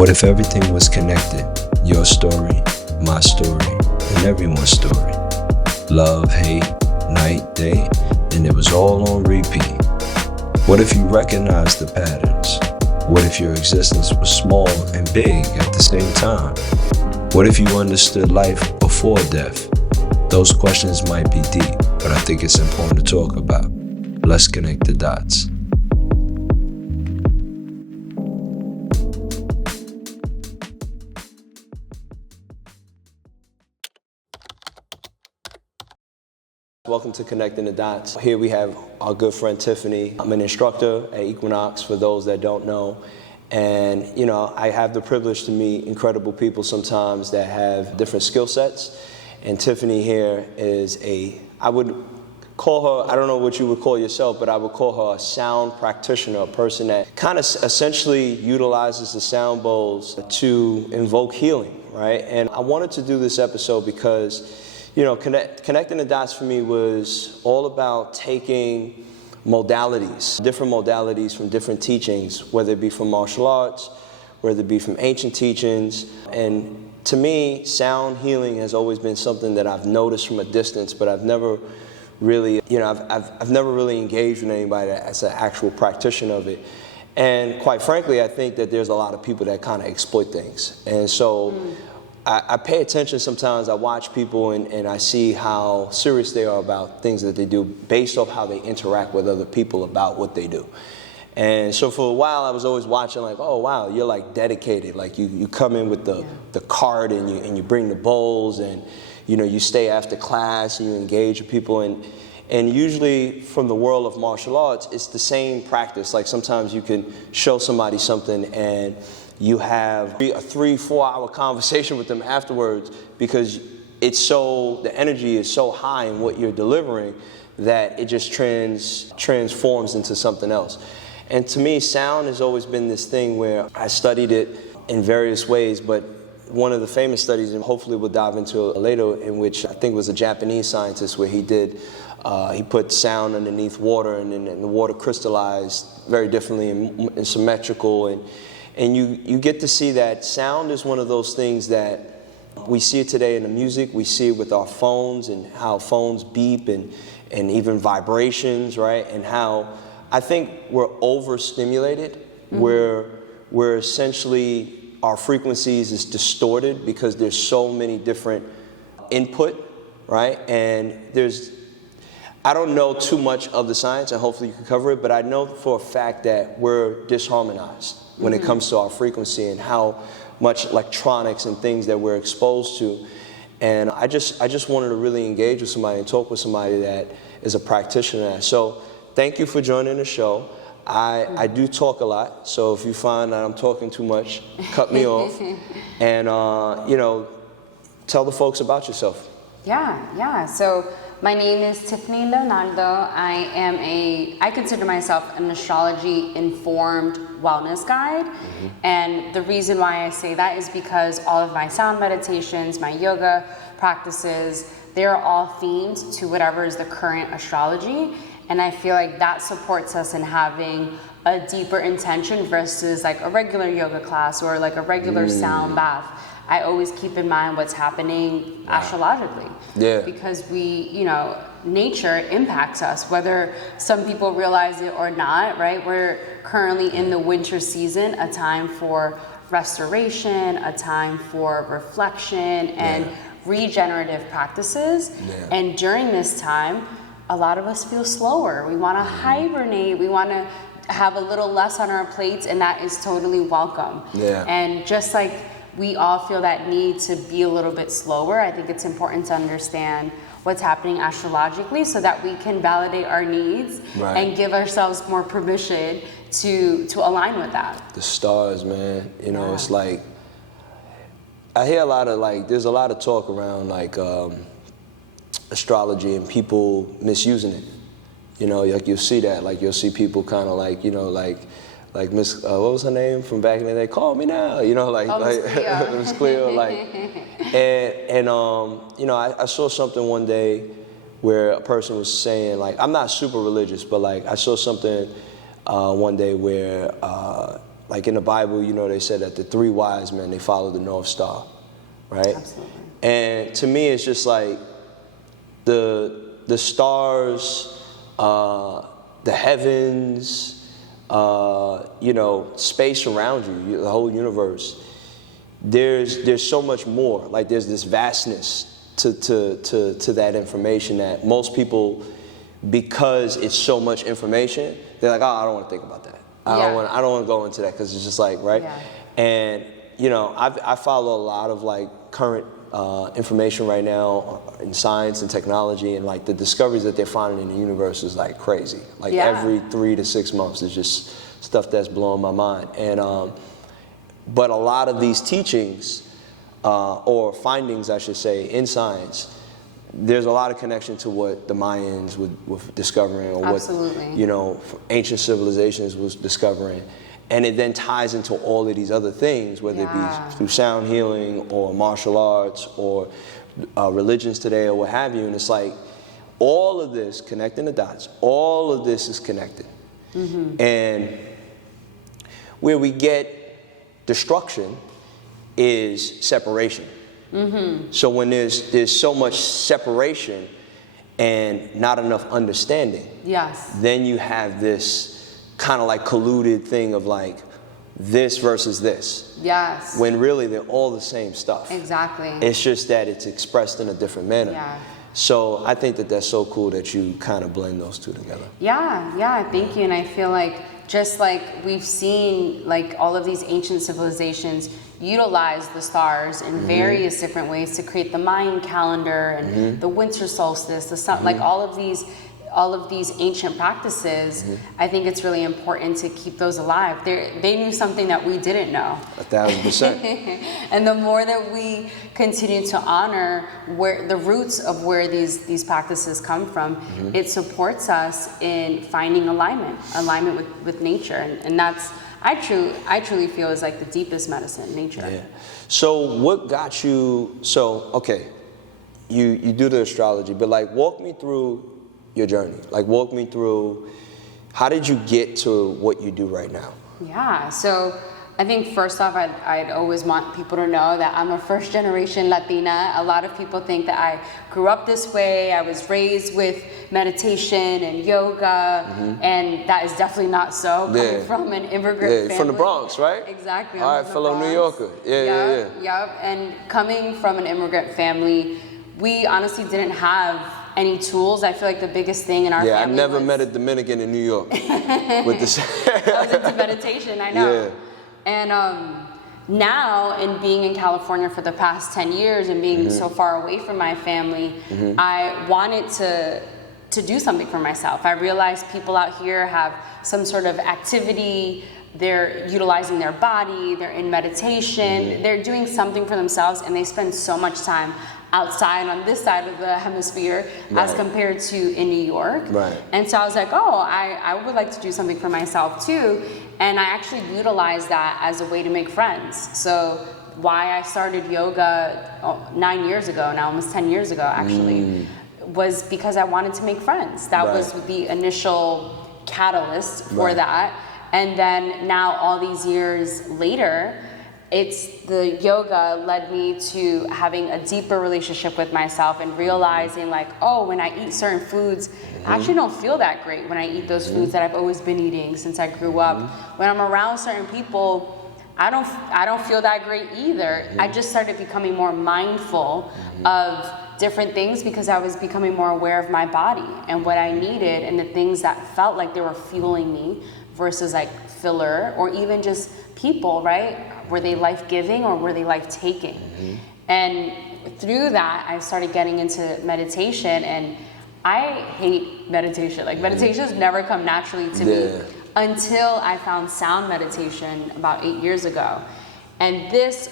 What if everything was connected? Your story, my story, and everyone's story. Love, hate, night, day, and it was all on repeat. What if you recognized the patterns? What if your existence was small and big at the same time? What if you understood life before death? Those questions might be deep, but I think it's important to talk about. Let's connect the dots. Welcome to Connecting the Dots. Here we have our good friend Tiffany. I'm an instructor at Equinox, for those that don't know. And, you know, I have the privilege to meet incredible people sometimes that have different skill sets. And Tiffany here is I would call her, I don't know what you would call yourself, but I would call her a sound practitioner, a person that kind of essentially utilizes the sound bowls to invoke healing, right? And I wanted to do this episode because, you know, connecting the dots for me was all about taking modalities, different modalities from different teachings, whether it be from martial arts, whether it be from ancient teachings. And to me, sound healing has always been something that I've noticed from a distance, but I've never really, you know, I've never really engaged with anybody as an actual practitioner of it. And quite frankly, I think that there's a lot of people that kind of exploit things. And so I pay attention sometimes. I watch people and I see how serious they are about things that they do based off how they interact with other people about what they do. And so for a while I was always watching like, oh wow, you're like dedicated. Like you come in with the card and you bring the bowls, and you know, you stay after class and you engage with people, and usually from the world of martial arts, it's the same practice. Like sometimes you can show somebody something and you have a 3-4 hour conversation with them afterwards, because the energy is so high in what you're delivering that it just transforms into something else. And to me, sound has always been this thing where I studied it in various ways, but one of the famous studies, and hopefully we'll dive into it later, in which I think was a Japanese scientist, where he put sound underneath water, and then the water crystallized very differently and symmetrical, and you get to see that sound is one of those things that we see it today in the music. We see it with our phones and how phones beep and even vibrations, right? And how I think we're overstimulated, where we're essentially, our frequencies is distorted because there's so many different input, right? And I don't know too much of the science, and hopefully you can cover it, but I know for a fact that we're disharmonized when it comes to our frequency and how much electronics and things that we're exposed to. And I just wanted to really engage with somebody and talk with somebody that is a practitioner. So thank you for joining the show. I do talk a lot, so if you find that I'm talking too much, cut me off. And you know, tell the folks about yourself. Yeah. So my name is Tiffany Leonardo. I consider myself an astrology-informed wellness guide. And the reason why I say that is because all of my sound meditations, my yoga practices, they're all themed to whatever is the current astrology. And I feel like that supports us in having a deeper intention versus like a regular yoga class or like a regular sound bath. I always keep in mind what's happening astrologically. Yeah. Because nature impacts us, whether some people realize it or not, right? We're currently in the winter season, a time for restoration, a time for reflection and regenerative practices. And during this time, a lot of us feel slower. We want to hibernate. We want to have a little less on our plates, and that is totally welcome. And just like we all feel that need to be a little bit slower, I think it's important to understand what's happening astrologically so that we can validate our needs and give ourselves more permission to align with that. The stars, man. You know, it's like, I hear a lot of there's a lot of talk around astrology and people misusing it. You know, like you'll see that, like you'll see people kind of like Miss, what was her name from back in the day? Call me now, you know, Miss Cleo, and you know, I saw something one day where a person was saying, like, I'm not super religious, but like I saw something one day where like in the Bible, you know, they said that the 3 wise men, they followed the North Star, right? Absolutely. And to me, it's just like the stars, the heavens, you know, space around you, the whole universe. There's so much more. Like there's this vastness to that information that most people, because it's so much information, they're like, oh, I don't want to think about that. I don't want to go into that because it's just like, right? Yeah. And you know, I follow a lot of like current information right now in science and technology, and like the discoveries that they're finding in the universe is like crazy. Like every 3 to 6 months, there's just stuff that's blowing my mind. And but a lot of these teachings or findings, I should say, in science, there's a lot of connection to what the Mayans were discovering, or Absolutely. what, you know, ancient civilizations was discovering. And it then ties into all of these other things, whether it be through sound healing or martial arts or religions today or what have you. And it's like all of this, connecting the dots, all of this is connected. Mm-hmm. And where we get destruction is separation. Mm-hmm. So when there's so much separation and not enough understanding, then you have this kind of like colluded thing of like this versus this. Yes. When really they're all the same stuff. Exactly. It's just that it's expressed in a different manner. Yeah. So I think that that's so cool that you kind of blend those two together. Yeah, thank you. And I feel like just like we've seen like all of these ancient civilizations utilize the stars in various different ways to create the Mayan calendar and the winter solstice, the sun, like all of these ancient practices. I think it's really important to keep those alive. They knew something that we didn't know. 1,000%. And the more that we continue to honor where the roots of where these practices come from, it supports us in finding alignment with nature. And that's, I truly feel is like the deepest medicine, nature. Yeah. So what got you, okay, you do the astrology, but like walk me through your journey. Like walk me through, how did you get to what you do right now? Yeah, so I think first off, I'd always want people to know that I'm a first generation Latina. A lot of people think that I grew up this way. I was raised with meditation and yoga, and that is definitely not so. Coming from an immigrant family. From the Bronx, right? Exactly. All right, fellow New Yorker. Yeah. And coming from an immigrant family, we honestly didn't have any tools. I feel like the biggest thing in our family I never met a Dominican in New York with this. I was into meditation, I know. Yeah. And now, in being in California for the past 10 years and being so far away from my family, I wanted to do something for myself. I realized people out here have some sort of activity, they're utilizing their body, they're in meditation, they're doing something for themselves, and they spend so much time outside on this side of the hemisphere as compared to in New York. Right. And so I was like, I would like to do something for myself too. And I actually utilized that as a way to make friends. So why I started yoga 9 years ago, now almost 10 years ago actually, was because I wanted to make friends. That was the initial catalyst for that. And then now all these years later, it's the yoga led me to having a deeper relationship with myself and realizing like, when I eat certain foods, I actually don't feel that great when I eat those foods that I've always been eating since I grew up. When I'm around certain people, I don't feel that great either. I just started becoming more mindful of different things because I was becoming more aware of my body and what I needed and the things that felt like they were fueling me versus like filler or even just people, right? Were they life-giving or were they life-taking? And through that, I started getting into meditation, and I hate meditation. Like meditation has never come naturally to me until I found sound meditation about 8 years ago. And this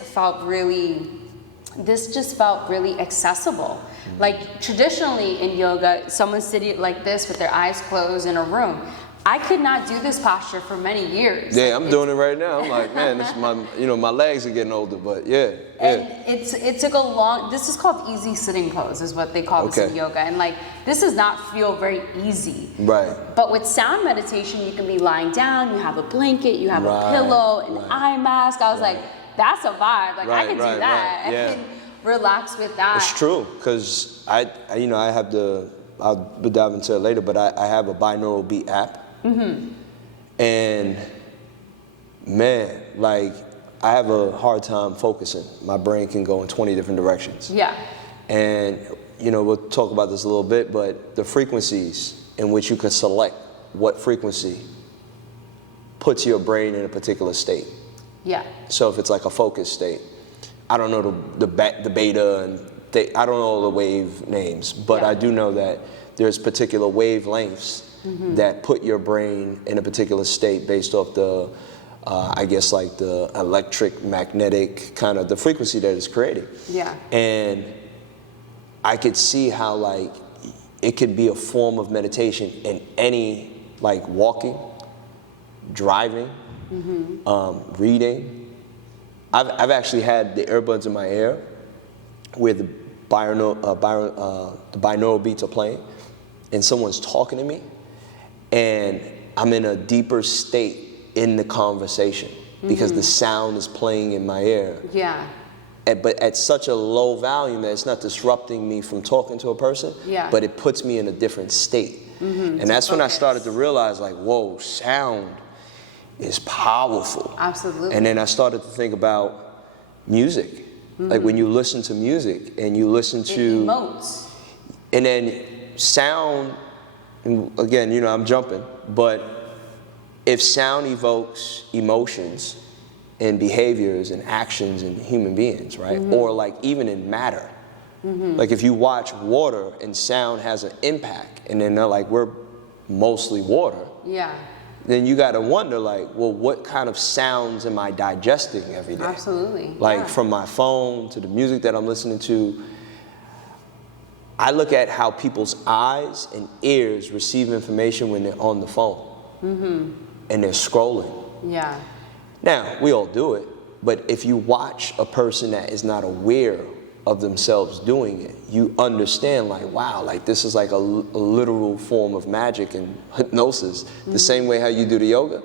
just felt really accessible. Like traditionally in yoga, someone's sitting like this with their eyes closed in a room. I could not do this posture for many years. Yeah, I'm doing it right now. I'm like, man, this is my legs are getting older, but yeah. And it took a long, this is called easy sitting pose is what they call this in yoga. And like, this does not feel very easy. Right. But with sound meditation, you can be lying down, you have a blanket, you have a pillow, an eye mask. I was like, that's a vibe. Like I can do that. I can relax with that. It's true, because I have I'll dive into it later, but I have a binaural beat app. Mm-hmm. And man, like I have a hard time focusing. My brain can go in 20 different directions. Yeah. And we'll talk about this a little bit, but the frequencies in which you can select what frequency puts your brain in a particular state. Yeah. So if it's like a focus state, I don't know the beta and I don't know all the wave names, but I do know that there's particular wavelengths that put your brain in a particular state based off the, I guess like the electric magnetic kind of the frequency that it's creating. Yeah. And I could see how like it could be a form of meditation in any, like walking, driving, reading. I've actually had the earbuds in my ear where the binaural beats are playing and someone's talking to me and I'm in a deeper state in the conversation because the sound is playing in my ear. Yeah. But at such a low volume that it's not disrupting me from talking to a person, but it puts me in a different state. And that's when I started to realize like, whoa, sound is powerful. Absolutely. And then I started to think about music. Like when you listen to music and you listen to... It emotes. And then sound, and again, I'm jumping, but if sound evokes emotions and behaviors and actions in human beings, right? Or like even in matter. Like if you watch water and sound has an impact and then they're like, we're mostly water. Yeah. Then you got to wonder like, well, what kind of sounds am I digesting every day? Absolutely. Like from my phone to the music that I'm listening to. I look at how people's eyes and ears receive information when they're on the phone and they're scrolling. Yeah. Now, we all do it, but if you watch a person that is not aware of themselves doing it, you understand like, wow, like this is like a literal form of magic and hypnosis. The same way how you do the yoga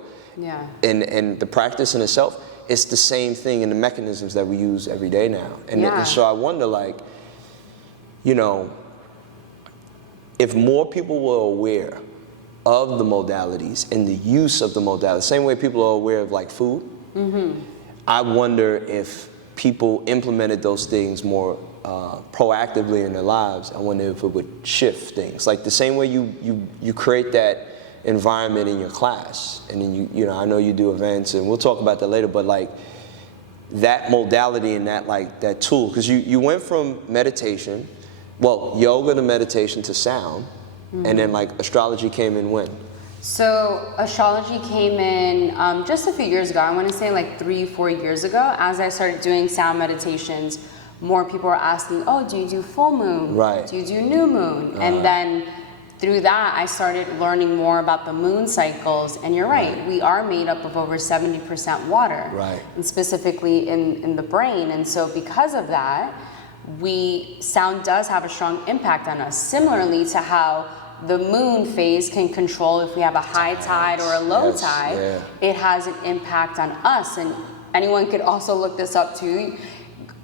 and the practice in itself, it's the same thing in the mechanisms that we use every day now. And so I wonder like, if more people were aware of the modalities and the use of the modalities, same way people are aware of like food, I wonder if people implemented those things more proactively in their lives. I wonder if it would shift things. Like the same way you create that environment in your class, and then I know you do events, and we'll talk about that later. But like that modality and that tool, because you went from meditation, yoga to meditation to sound, and then like astrology came in when? So astrology came in just a few years ago. I want to say like 3-4 years ago. As I started doing sound meditations, more people were asking, oh, do you do full moon? Right. Do you do new moon? And then through that, I started learning more about the moon cycles. And you're right, we are made up of over 70% water. Right. And specifically in the brain. And so because of that, sound does have a strong impact on us. Similarly to how the moon phase can control if we have a high tide or a low tide, it has an impact on us. And anyone could also look this up too.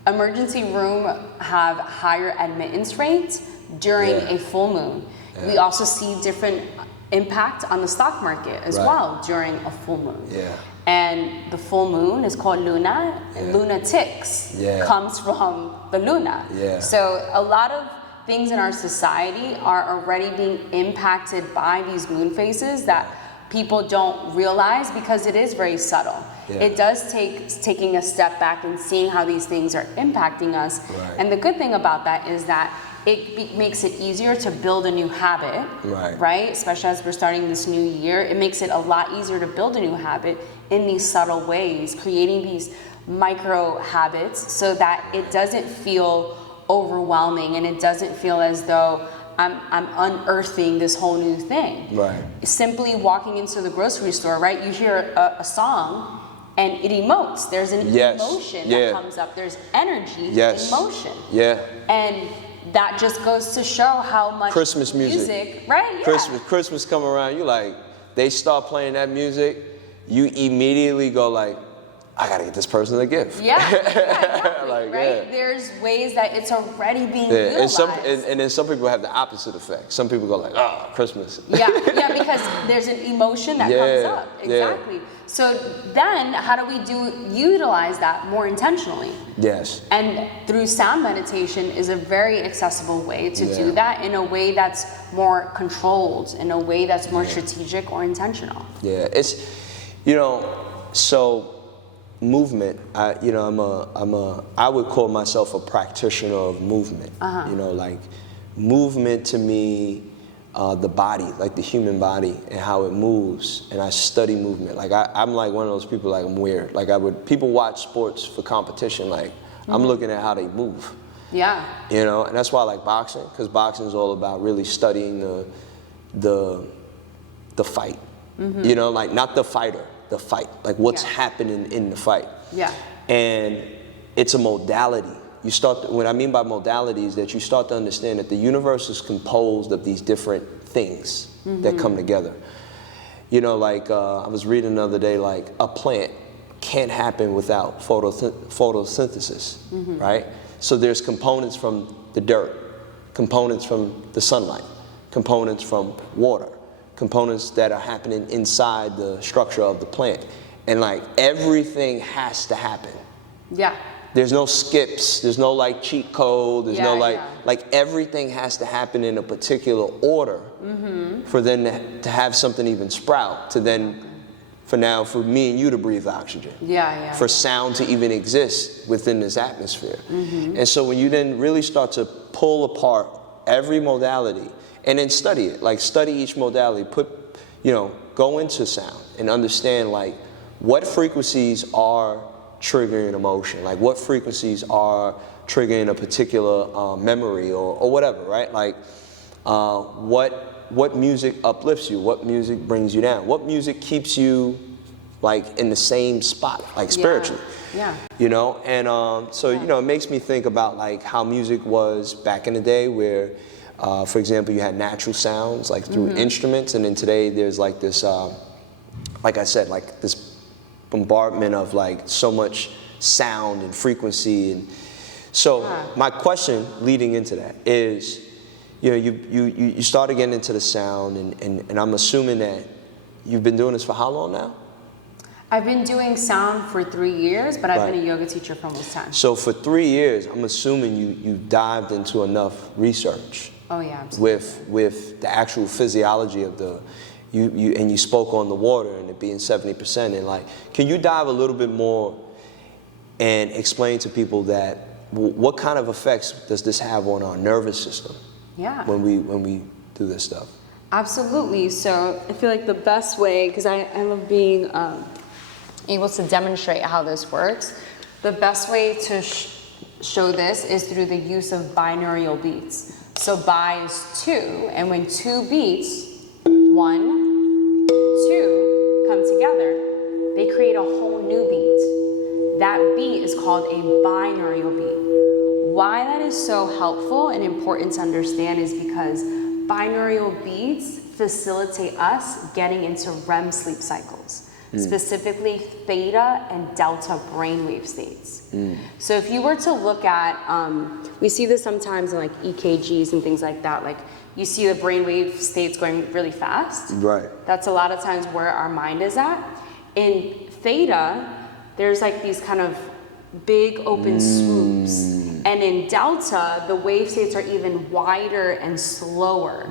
Emergency room have higher admittance rates during a full moon. We also see different impact on the stock market as well during a full moon. And the full moon is called Luna. Lunatics comes from the Luna. So a lot of things in our society are already being impacted by these moon phases that people don't realize because it is very subtle. It does take taking a step back and seeing how these things are impacting us. And the good thing about that is that it makes it easier to build a new habit, right? Especially as we're starting this new year, it makes it a lot easier to build a new habit in these subtle ways, creating these micro habits so that it doesn't feel overwhelming and it doesn't feel as though I'm unearthing this whole new thing. Right. Simply walking into the grocery store, right? You hear a song and it emotes. There's an emotion that comes up. There's energy in motion. Yeah. And that just goes to show how much Christmas music, right? Yeah. Christmas come around, you like, they start playing that music, you immediately go like, I gotta get this person a gift. Yeah, exactly, like, right? yeah. There's ways that it's already being realized. And then some people have the opposite effect. Some people go like, oh, Christmas. Yeah, because there's an emotion that comes up. Exactly. Yeah. So then how do we utilize that more intentionally? Yes. And through sound meditation is a very accessible way to do that in a way that's more controlled, in a way that's more strategic or intentional. Yeah, it's, so movement, I would call myself a practitioner of movement. Like movement to me, the body, like the human body and how it moves, and I study movement. Like I'm like one of those people, like I'm weird. Like people watch sports for competition, like I'm looking at how they move. Yeah. And that's why I like boxing, because boxing is all about really studying the fight. Like not the fighter, the fight, like what's happening in the fight. Yeah. And it's a modality. What I mean by modality is that you start to understand that the universe is composed of these different things that come together. Like I was reading the other day, like a plant can't happen without photosynthesis, right? So there's components from the dirt, components from the sunlight, components from water, components that are happening inside the structure of the plant. And like everything has to happen. Yeah. There's no skips, there's no like cheat code, there's no like everything has to happen in a particular order for then to have something even sprout, to then for me and you to breathe oxygen. For sound to even exist within this atmosphere. And so when you then really start to pull apart every modality and then study it, like study each modality, go into sound and understand like what frequencies are triggering emotion, like what frequencies are triggering a particular memory or whatever, right? Like what music uplifts you, what music brings you down, what music keeps you like in the same spot, like spiritually. And so it makes me think about like how music was back in the day, where for example you had natural sounds like through instruments, and then today there's like this like I said, like this bombardment of like so much sound and frequency. And so my question leading into that is, you started getting into the sound, and I'm assuming that you've been doing this for how long now? I've been doing sound for 3 years, but I've been a yoga teacher for almost 10. So for 3 years, I'm assuming you dived into enough research. Oh yeah, absolutely. With the actual physiology of you spoke on the water and it being 70%, and like, can you dive a little bit more and explain to people that what kind of effects does this have on our nervous system? Yeah. When we do this stuff. Absolutely. So I feel like the best way, because I love being able to demonstrate how this works, the best way to show this is through the use of binaural beats. So bi is 2, and when 2 beats, 1, 2, come together, they create a whole new beat. That beat is called a binaural beat. Why that is so helpful and important to understand is because binaural beats facilitate us getting into REM sleep cycles, specifically theta and delta brainwave states. So if you were to look at, we see this sometimes in like EKGs and things like that, like you see the brainwave states going really fast. Right. That's a lot of times where our mind is at. In theta, there's like these kind of big open swoops. And in delta, the wave states are even wider and slower.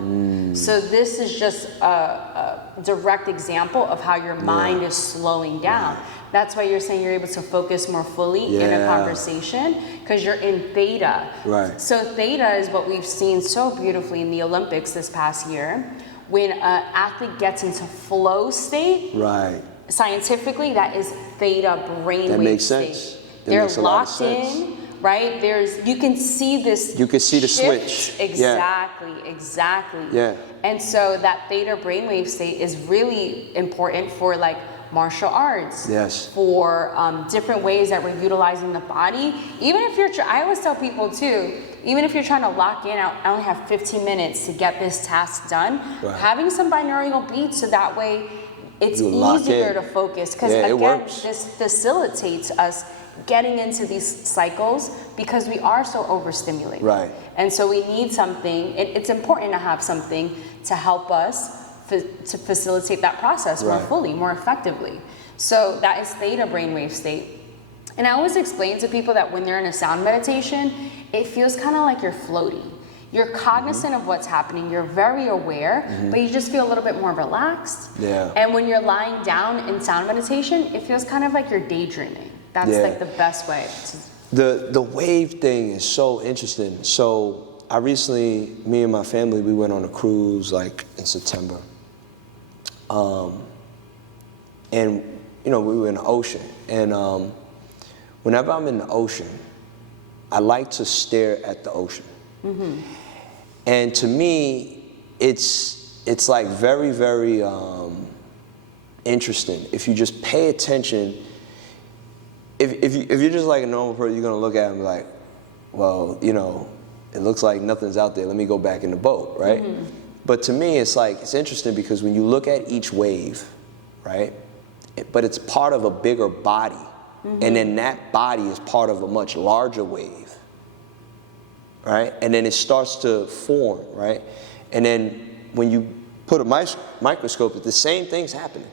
So this is just a direct example of how your mind is slowing down. That's why you're saying you're able to focus more fully in a conversation, because you're in theta. Right. So theta is what we've seen so beautifully in the Olympics this past year. When an athlete gets into flow state, scientifically that is theta brainwave state. They're locked in right? You can see this. You can see the shift. switch. Exactly. Yeah. And so that theta brainwave state is really important for like martial arts. Yes. For different ways that we're utilizing the body. Even if I always tell people too, even if you're trying to lock in, I only have 15 minutes to get this task done. Right. Having some binaural beats so that way it's lock easier in. to focus. Because again, this facilitates us getting into these cycles because we are so overstimulated. Right. And so we need something, it's important to have something to help us to facilitate that process more fully, more effectively. So that is theta brainwave state. And I always explain to people that when they're in a sound meditation, it feels kind of like you're floating. You're cognizant of what's happening, you're very aware, but you just feel a little bit more relaxed. Yeah. And when you're lying down in sound meditation, it feels kind of like you're daydreaming. That's like the best way to... The wave thing is so interesting. So I recently, me and my family, we went on a cruise like in September. And we were in the ocean. And whenever I'm in the ocean, I like to stare at the ocean. And to me, it's like very, very interesting. If you just pay attention, if you're just like a normal person, you're gonna look at it and be like, well, it looks like nothing's out there. Let me go back in the boat, right? But to me, it's interesting because when you look at each wave, right? But it's part of a bigger body. And then that body is part of a much larger wave, right? And then it starts to form, right? And then when you put a microscope, the same thing's happening.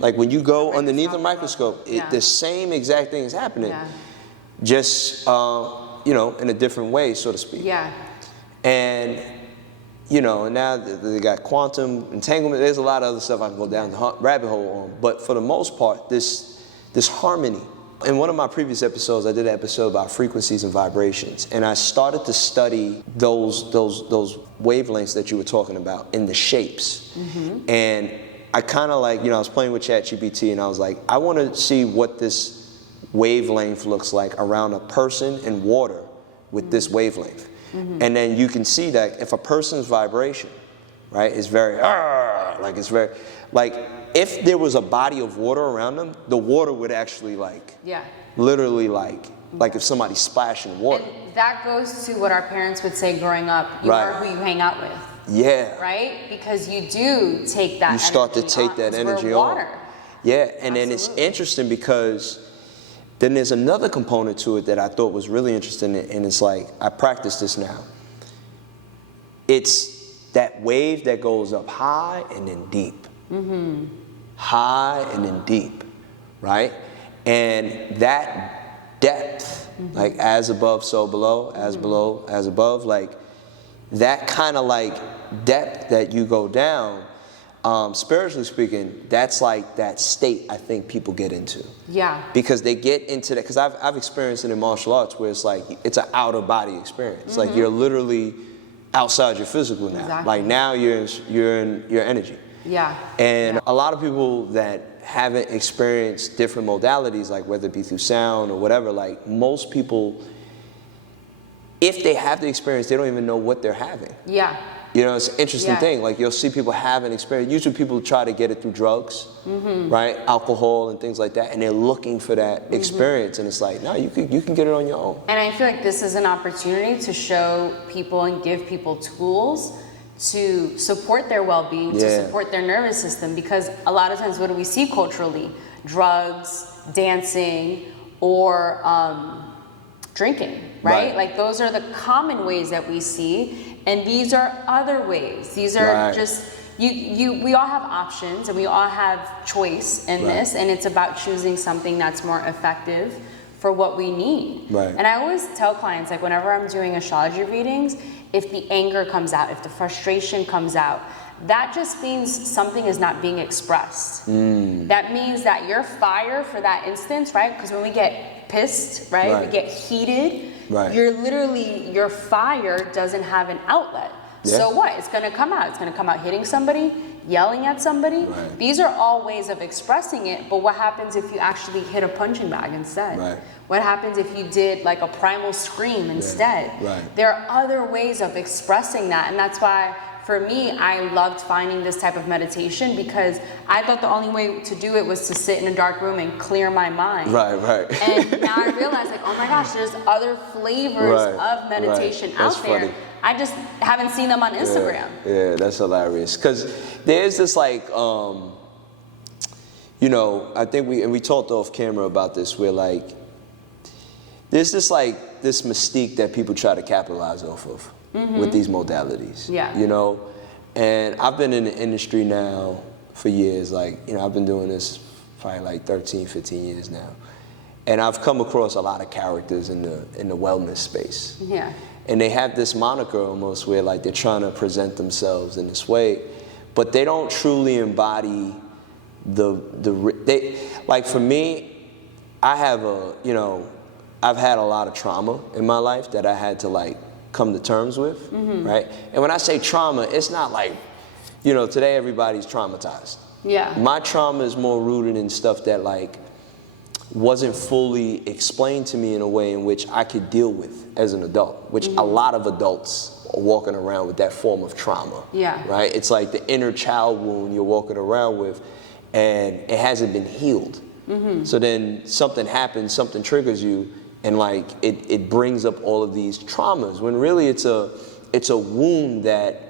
Like when you go underneath the microscope, the same exact thing is happening, just in a different way, so to speak. And and now they got quantum entanglement. There's a lot of other stuff I can go down the rabbit hole on, but for the most part, this harmony. In one of my previous episodes, I did an episode about frequencies and vibrations, and I started to study those wavelengths that you were talking about in the shapes. And I kind of I was playing with ChatGPT, and I was like, I want to see what this wavelength looks like around a person in water with this wavelength. And then you can see that if a person's vibration, right, is very, if there was a body of water around them, the water would actually literally like if somebody's splashing water. And that goes to what our parents would say growing up, you are who you hang out with. Yeah. Right? Because you do take that energy. You start to take that energy on. Yeah, and then it's interesting because then there's another component to it that I thought was really interesting, and it's like, I practice this now. It's that wave that goes up high and then deep. High and then deep, right? And that depth, like as above, so below, as below, as above, like that kind of depth that you go down, spiritually speaking, that's like that state I think people get into. Yeah. Because they get into that, because I've experienced it in martial arts where it's like, it's an outer body experience. Like you're literally outside your physical now. Exactly. Like now you're in your energy. Yeah. And a lot of people that haven't experienced different modalities, like whether it be through sound or whatever, like most people, if they have the experience, they don't even know what they're having. Yeah. It's an interesting thing. Like you'll see people have an experience. Usually people try to get it through drugs, right? Alcohol and things like that. And they're looking for that experience. And it's like, no, you can get it on your own. And I feel like this is an opportunity to show people and give people tools to support their well-being, to support their nervous system. Because a lot of times, what do we see culturally? Drugs, dancing, or drinking, right? Like those are the common ways that we see. And these are other ways. These are just, we all have options and we all have choice in this, and it's about choosing something that's more effective for what we need. And I always tell clients, like whenever I'm doing astrology readings, if the anger comes out, if the frustration comes out, that just means something is not being expressed. That means that your fire for that instance, right? Because when we get pissed, right? We get heated. You're literally, your fire doesn't have an outlet. So what? It's gonna come out. It's gonna come out hitting somebody. yelling at somebody. Right. These are all ways of expressing it, but what happens if you actually hit a punching bag instead? Right. What happens if you did like a primal scream instead? Right. There are other ways of expressing that, and that's why for me, I loved finding this type of meditation because I thought the only way to do it was to sit in a dark room and clear my mind. Right. And now I realize, like, oh my gosh, there's other flavors of meditation out there. Funny. I just haven't seen them on Instagram. Yeah, that's hilarious. Because there's this like, you know, I think we talked off camera about this, where like, there's this like, this mystique that people try to capitalize off of with these modalities. Yeah. You know, and I've been in the industry now for years. Like, you know, I've been doing this probably like 13, 15 years now. And I've come across a lot of characters in the wellness space. Yeah. And they have this moniker almost where like they're trying to present themselves in this way, but they don't truly embody they, like for me, I have I've had a lot of trauma in my life that I had to like come to terms with, right? And when I say trauma, it's not like, you know, today everybody's traumatized. Yeah. My trauma is more rooted in stuff that like wasn't fully explained to me in a way in which I could deal with as an adult, which a lot of adults are walking around with that form of trauma. Yeah. Right? It's like the inner child wound you're walking around with, and it hasn't been healed. So then something happens, something triggers you, and like it brings up all of these traumas, when really it's a wound that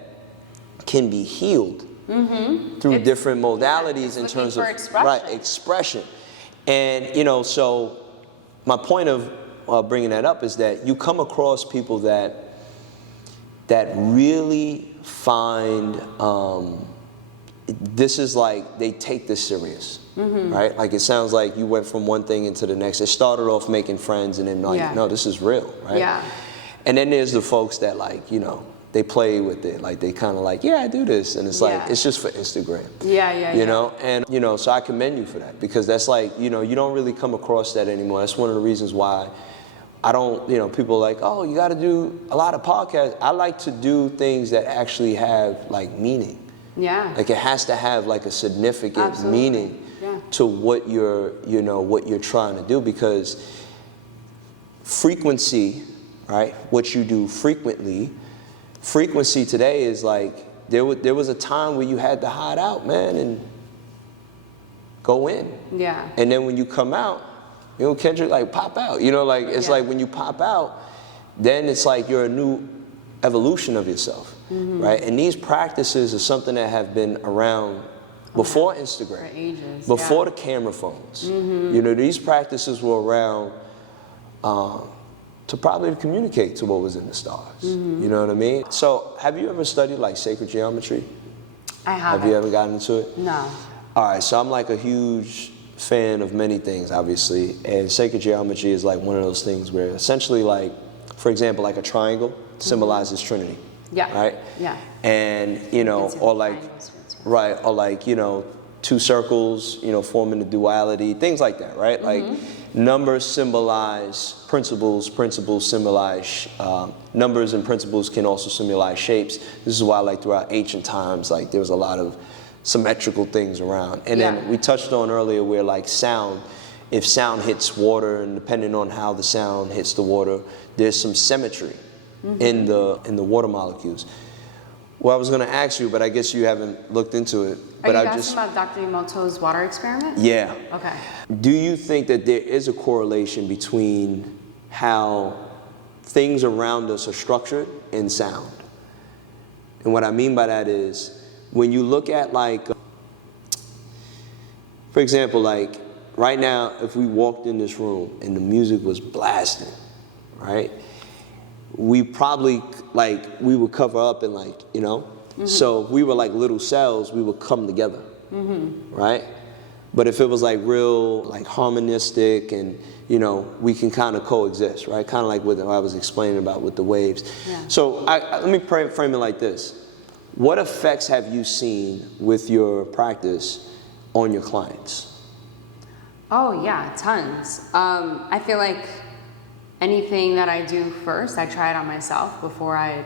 can be healed through different modalities in terms of expression. And you know, so my point of bringing that up is that you come across people that really find this is like they take this serious, right? Like it sounds like you went from one thing into the next. It started off making friends, and then like, no, this is real, right? Yeah. And then there's the folks that like, you know, they play with it, like they kind of like, yeah, I do this, and it's like it's just for Instagram. You know, and you know, so I commend you for that, because that's like, you know, you don't really come across that anymore. That's one of the reasons why I don't, you know, people are like, oh, you got to do a lot of podcasts. I like to do things that actually have like meaning. Yeah. Like it has to have like a significant meaning to what you're, you know, what you're trying to do, because frequency, right? What you do frequently. Frequency today is like, there was a time where you had to hide out, man, and go in. Yeah. And then when you come out, you know, Kendrick, like pop out. You know, like it's like when you pop out, then it's like you're a new evolution of yourself, right? And these practices are something that have been around before Instagram, for ages, before the camera phones. You know, these practices were around to probably communicate to what was in the stars. You know what I mean? So have you ever studied like sacred geometry? I haven't. Have you ever gotten into it? No. All right, so I'm like a huge fan of many things, obviously, and sacred geometry is like one of those things where essentially, like, for example, like a triangle symbolizes Trinity. Yeah. Right? Yeah. And, you know, or like, right, or like, you know, two circles, you know, forming the duality, things like that, right? Like, numbers symbolize principles, principles symbolize, numbers and principles can also symbolize shapes. This is why, like, throughout ancient times, like, there was a lot of symmetrical things around. And then we touched on earlier where, like, sound, if sound hits water, and depending on how the sound hits the water, there's some symmetry in the water molecules. Well, I was going to ask you, but I guess you haven't looked into it. Are you asking about Dr. Emoto's water experiment? Yeah. Okay. Do you think that there is a correlation between how things around us are structured and sound? And what I mean by that is, when you look at, like, for example, like right now, if we walked in this room and the music was blasting, right? We probably, like, we would cover up and, like, you know, so if we were like little cells, we would come together, right? But if it was like real, like harmonistic, and, you know, we can kind of coexist, right? Kind of like what I was explaining about with the waves. So let me frame it like this. What effects have you seen with your practice on your clients? Oh yeah, tons. I feel like anything that I do first, I try it on myself before I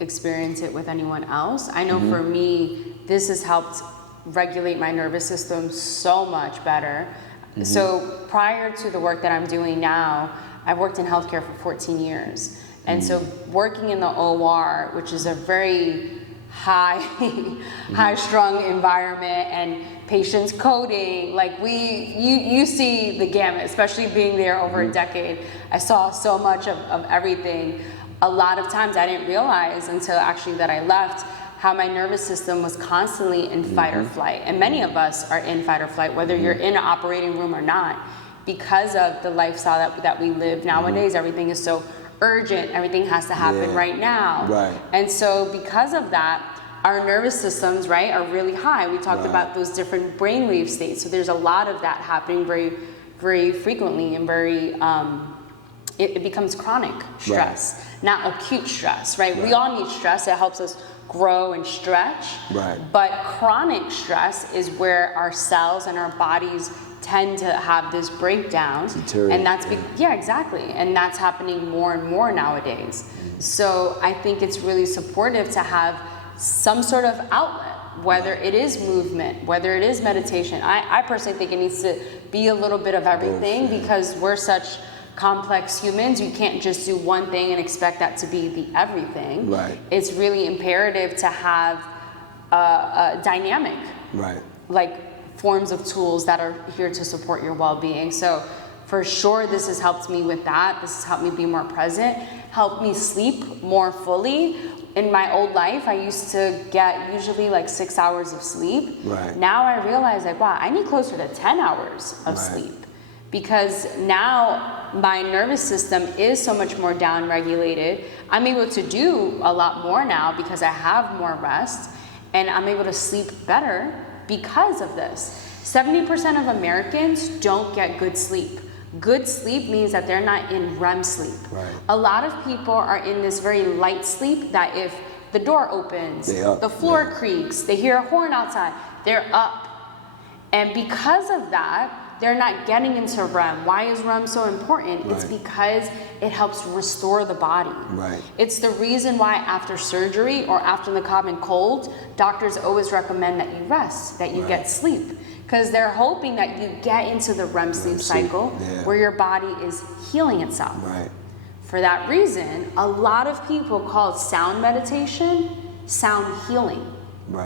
experience it with anyone else. I know for me, this has helped regulate my nervous system so much better. So prior to the work that I'm doing now, I've worked in healthcare for 14 years. And so working in the OR, which is a very high-strung environment, and patients coding, like you see the gamut, especially being there over a decade. I saw so much of everything. A lot of times I didn't realize until actually that I left how my nervous system was constantly in fight or flight. And many of us are in fight or flight, whether you're in an operating room or not, because of the lifestyle that we live nowadays. Everything is so urgent, everything has to happen right now. Right. And so because of that, our nervous systems, right, are really high. We talked about those different brainwave states. So there's a lot of that happening very, very frequently, and very, it becomes chronic stress, not acute stress, right? We all need stress. It helps us grow and stretch. But chronic stress is where our cells and our bodies tend to have this breakdown. And that's exactly. And that's happening more and more nowadays. So I think it's really supportive to have some sort of outlet, whether it is movement, whether it is meditation. I personally think it needs to be a little bit of everything, because we're such complex humans. You can't just do one thing and expect that to be the everything. It's really imperative to have a dynamic, like forms of tools that are here to support your well-being. So for sure, this has helped me with that. This has helped me be more present, helped me sleep more fully. In my old life, I used to get usually like 6 hours of sleep. Now I realize, like, wow, I need closer to 10 hours of sleep, because now my nervous system is so much more down-regulated. I'm able to do a lot more now because I have more rest, and I'm able to sleep better because of this. 70% of Americans don't get good sleep. Good sleep means that they're not in REM sleep. A lot of people are in this very light sleep that if the door opens, the floor creaks, they hear a horn outside, they're up. And because of that, they're not getting into REM. Why is REM so important? It's because it helps restore the body. It's the reason why after surgery or after the common cold, doctors always recommend that you rest, that you get sleep. Because they're hoping that you get into the REM sleep cycle where your body is healing itself. For that reason, a lot of people call sound meditation sound healing.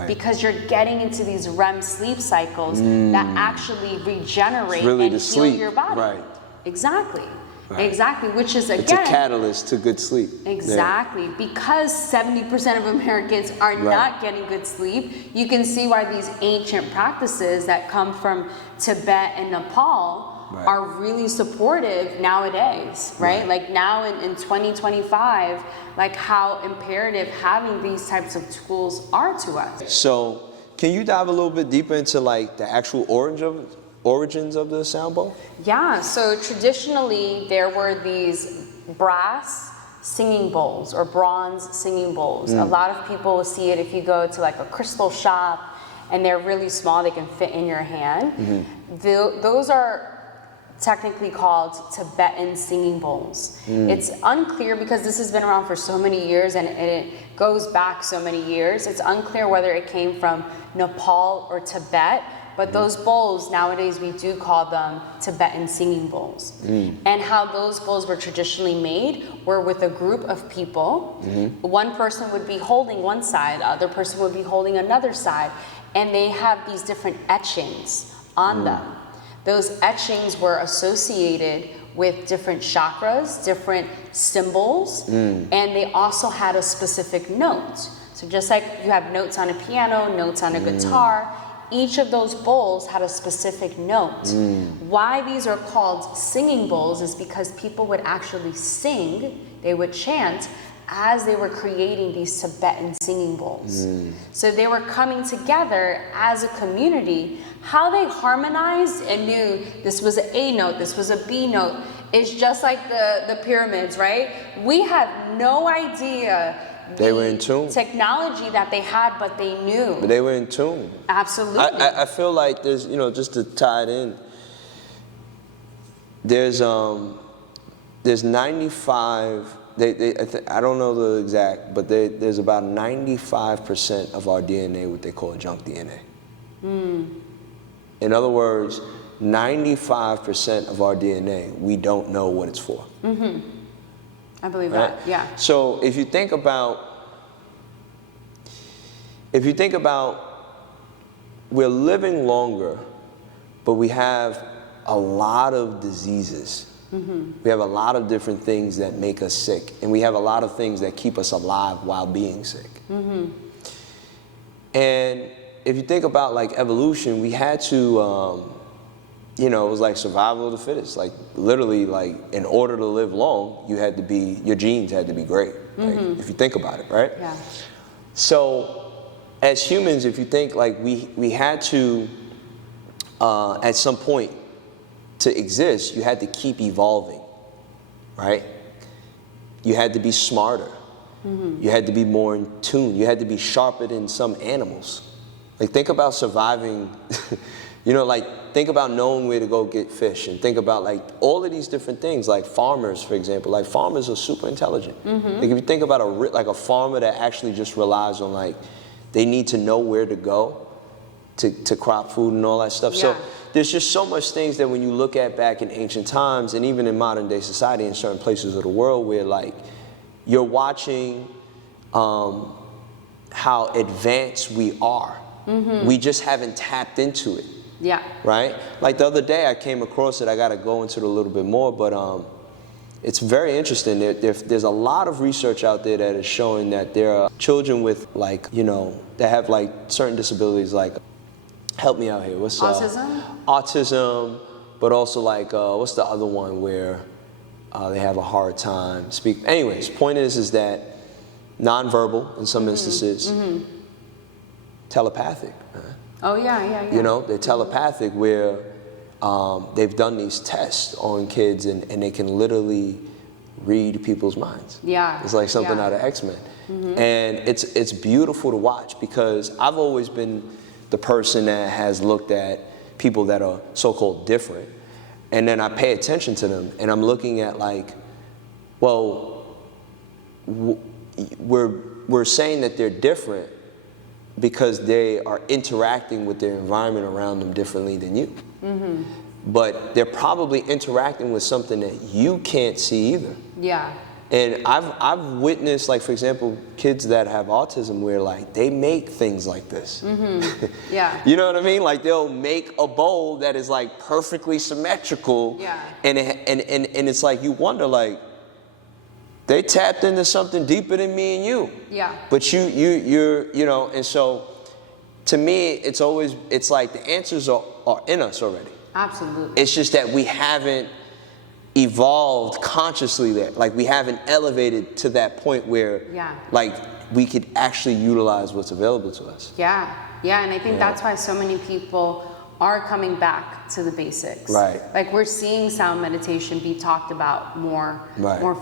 Because you're getting into these REM sleep cycles that actually regenerate and heal your body. Exactly. Exactly, which is, again, it's a catalyst to good sleep. Exactly. Because 70% of Americans are not getting good sleep, you can see why these ancient practices that come from Tibet and Nepal are really supportive nowadays, like now in 2025, like how imperative having these types of tools are to us. So can you dive a little bit deeper into like the actual origins of the sound bowl? Yeah, so traditionally there were these brass singing bowls or bronze singing bowls. A lot of people will see it if you go to like a crystal shop, and they're really small, they can fit in your hand. Those are technically called Tibetan singing bowls. It's unclear, because this has been around for so many years and it goes back so many years. It's unclear whether it came from Nepal or Tibet, but those bowls, nowadays we do call them Tibetan singing bowls. And how those bowls were traditionally made were with a group of people. One person would be holding one side, the other person would be holding another side, and they have these different etchings on them. Those etchings were associated with different chakras, different symbols, and they also had a specific note. So just like you have notes on a piano, notes on a guitar, each of those bowls had a specific note. Why these are called singing bowls is because people would actually sing, they would chant as they were creating these Tibetan singing bowls. So they were coming together as a community. How they harmonized and knew this was an A note, this was a B note, is just like the pyramids, right? We have no idea they were in tune. Technology that they had, but they knew. But they were in tune. Absolutely. I feel like there's, just to tie it in, there's I don't know the exact, but there's about 95% of our DNA what they call junk DNA. In other words, 95% of our DNA, we don't know what it's for. I believe right? that, yeah. So if you think about we're living longer, but we have a lot of diseases. We have a lot of different things that make us sick, and we have a lot of things that keep us alive while being sick. And if you think about like evolution, we had to, it was like survival of the fittest. Like literally, like in order to live long, your genes had to be great. Like, if you think about it, right? Yeah. So as humans, if you think like we had to, at some point, to exist, you had to keep evolving, right? You had to be smarter. You had to be more in tune. You had to be sharper than some animals. Like think about surviving, think about knowing where to go get fish, and think about like all of these different things, like farmers, for example. Like farmers are super intelligent. Like if you think about a farmer that actually just relies on like, they need to know where to go to crop food and all that stuff. Yeah. So there's just so much things that when you look at back in ancient times, and even in modern day society in certain places of the world, where like you're watching how advanced we are. We just haven't tapped into it. Yeah. Right? Like the other day I came across it, I gotta go into it a little bit more, but it's very interesting. There's a lot of research out there that is showing that there are children with like, that have like certain disabilities, like, help me out here, what's autism? Autism, but also like, what's the other one where they have a hard time speaking? Anyways, point is that nonverbal in some instances, telepathic. Oh yeah. They're telepathic, where they've done these tests on kids and they can literally read people's minds. Yeah. It's like something out of X-Men. And it's beautiful to watch, because I've always been the person that has looked at people that are so-called different, and then I pay attention to them, and I'm looking at like, well, we're saying that they're different because they are interacting with their environment around them differently than you. But they're probably interacting with something that you can't see either. Yeah. And I've witnessed, like, for example, kids that have autism where like they make things like this. Yeah. You know what I mean? Like they'll make a bowl that is like perfectly symmetrical. Yeah. And it's like you wonder, like, they tapped into something deeper than me and you. Yeah. But you're and so to me it's like the answers are in us already. Absolutely. It's just that we haven't evolved consciously there. Like we haven't elevated to that point where like we could actually utilize what's available to us. Yeah, and I think that's why so many people are coming back to the basics. Right. Like we're seeing sound meditation be talked about more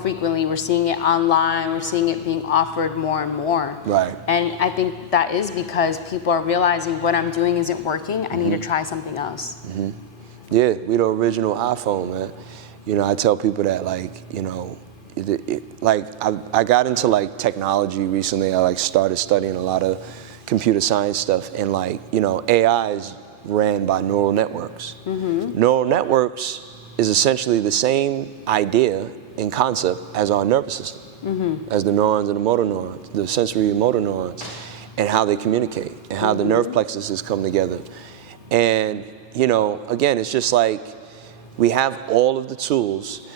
frequently. We're seeing it online. We're seeing it being offered more and more. Right. And I think that is because people are realizing what I'm doing isn't working. I need to try something else. Yeah, we the original iPhone, man. I tell people that, like, I got into like technology recently. I like started studying a lot of computer science stuff, and like, AI is ran by neural networks. Neural networks is essentially the same idea and concept as our nervous system, as the neurons and the motor neurons, the sensory and motor neurons, and how they communicate and how the nerve plexuses come together. And again, it's just like we have all of the tools.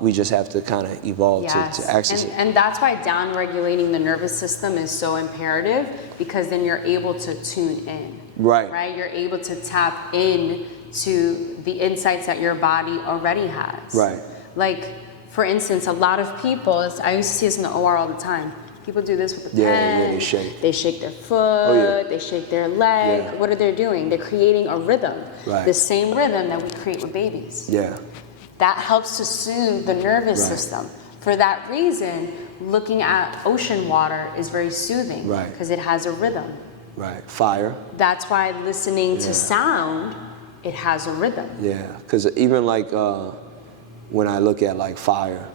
We just have to kind of evolve to access it. And that's why down-regulating the nervous system is so imperative, because then you're able to tune in. Right? You're able to tap in to the insights that your body already has. Right. Like, for instance, a lot of people, I used to see this in the OR all the time. People do this with the pen. Yeah, they shake. They shake their foot. They shake their leg. Yeah. What are they doing? They're creating a rhythm. Right. The same rhythm that we create with babies. Yeah. That helps to soothe the nervous system. For that reason, looking at ocean water is very soothing. Right. Because it has a rhythm. Right. Fire. That's why listening to sound, it has a rhythm. Yeah. Because even like when I look at like fire,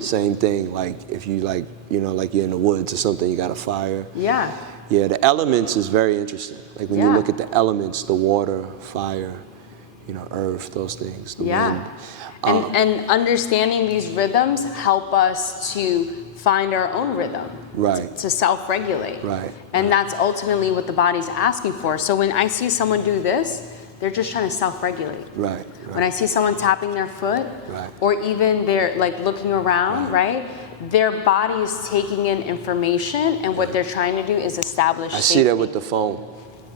Same thing, like if you like, you know, like you're in the woods or something, you got a fire. Yeah. Yeah, the elements is very interesting. Like when you look at the elements, the water, fire, you know, earth, those things, the wind. And understanding these rhythms help us to find our own rhythm. Right. To self-regulate. Right. And that's ultimately what the body's asking for. So when I see someone do this, they're just trying to self-regulate. Right. When I see someone tapping their foot, right. or even they're like looking around, right? Their body's taking in information, and what they're trying to do is establish safety. See that with the phone.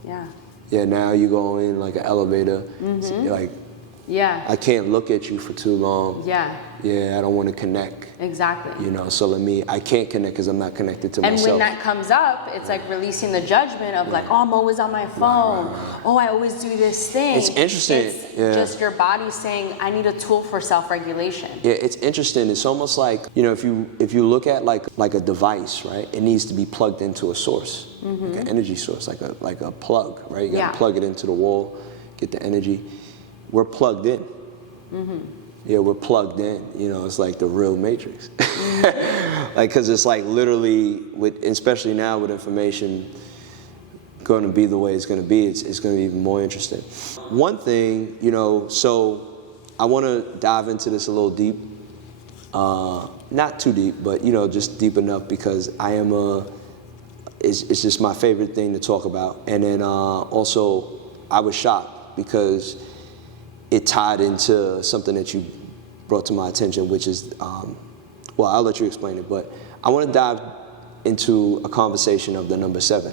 Yeah. Yeah, now you go in like an elevator, like, I can't look at you for too long. Yeah. Yeah, I don't want to connect. Exactly. You know, so I can't connect because I'm not connected to myself. And when that comes up, it's like releasing the judgment of like, oh, I'm always on my phone. Oh, I always do this thing. It's interesting. It's just your body saying, I need a tool for self-regulation. Yeah, it's interesting. It's almost like, you know, if you look at like a device, right? It needs to be plugged into a source, like an energy source, like a plug, right? You got to plug it into the wall, get the energy. We're plugged in. Yeah, we're plugged in. You know, it's like the real Matrix. Like, because it's like literally, especially now with information going to be the way it's going to be, it's going to be even more interesting. One thing, you know, so I want to dive into this a little deep. Not too deep, but, you know, just deep enough because it's just my favorite thing to talk about. And then also, I was shocked because it tied into something that you brought to my attention, which is, well, I'll let you explain it, but I want to dive into a conversation of the number 7.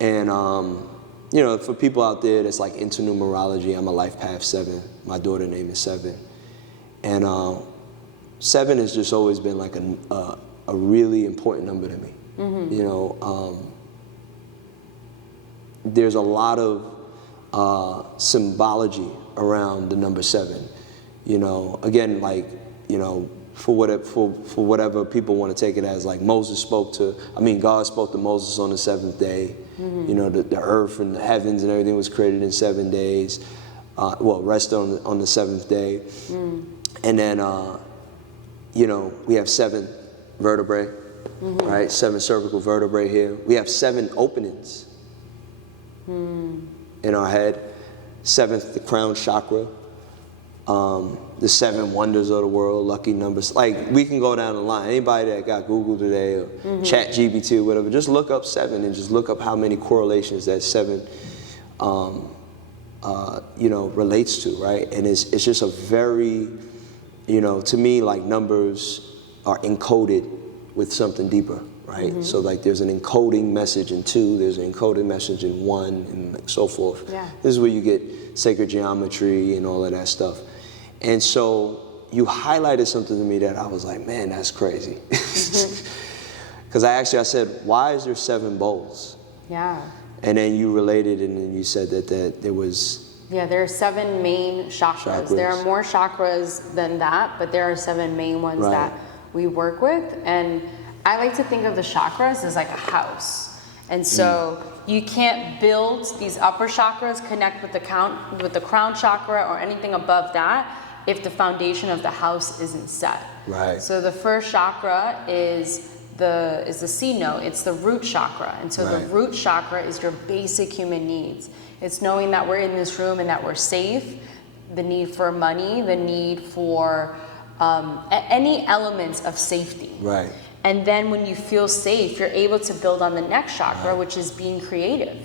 And, you know, for people out there that's like into numerology, I'm a life path 7. My daughter's name is 7. And 7 has just always been like a really important number to me. You know, there's a lot of symbology around the number 7. You know, again, like, you know, for whatever people want to take it as, like God spoke to Moses on the 7th day. You know, the earth and the heavens and everything was created in 7 days. Rested on the 7th day. And then, you know, we have 7 vertebrae, right? 7 cervical vertebrae here. We have 7 openings in our head. 7th, the crown chakra. The 7 wonders of the world, lucky numbers. Like, we can go down the line. Anybody that got Google today or Chat GPT or whatever, just look up 7 and just look up how many correlations that 7, you know, relates to, right? And it's just a very, you know, to me, like, numbers are encoded with something deeper, right? So, like, there's an encoding message in 2, there's an encoded message in 1, and so forth. This is where you get sacred geometry and all of that stuff. And so you highlighted something to me that I was like, man, that's crazy. Because I said, why is there 7 bowls? Yeah. And then you related, and then you said that there was... Yeah, there are 7 main chakras. There are more chakras than that, but there are 7 main ones that we work with. And I like to think of the chakras as like a house. And so you can't build these upper chakras, connect with the crown chakra or anything above that if the foundation of the house isn't set. Right. So the first chakra is the C note. It's the root chakra. And so the root chakra is your basic human needs. It's knowing that we're in this room and that we're safe, the need for money, the need for any elements of safety. Right. And then when you feel safe, you're able to build on the next chakra, which is being creative,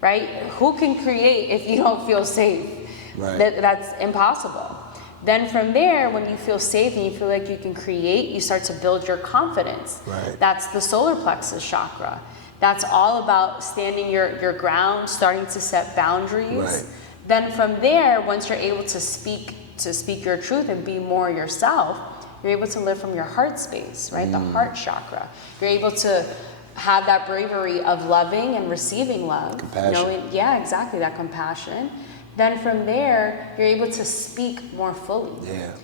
right? Who can create if you don't feel safe? Right. That's impossible. Then from there, when you feel safe and you feel like you can create, you start to build your confidence. Right. That's the solar plexus chakra. That's all about standing your ground, starting to set boundaries. Right. Then from there, once you're able to speak your truth and be more yourself, you're able to live from your heart space, right? The heart chakra. You're able to have that bravery of loving and receiving love. Compassion. Exactly, that compassion. Then from there, you're able to speak more fully. Yeah.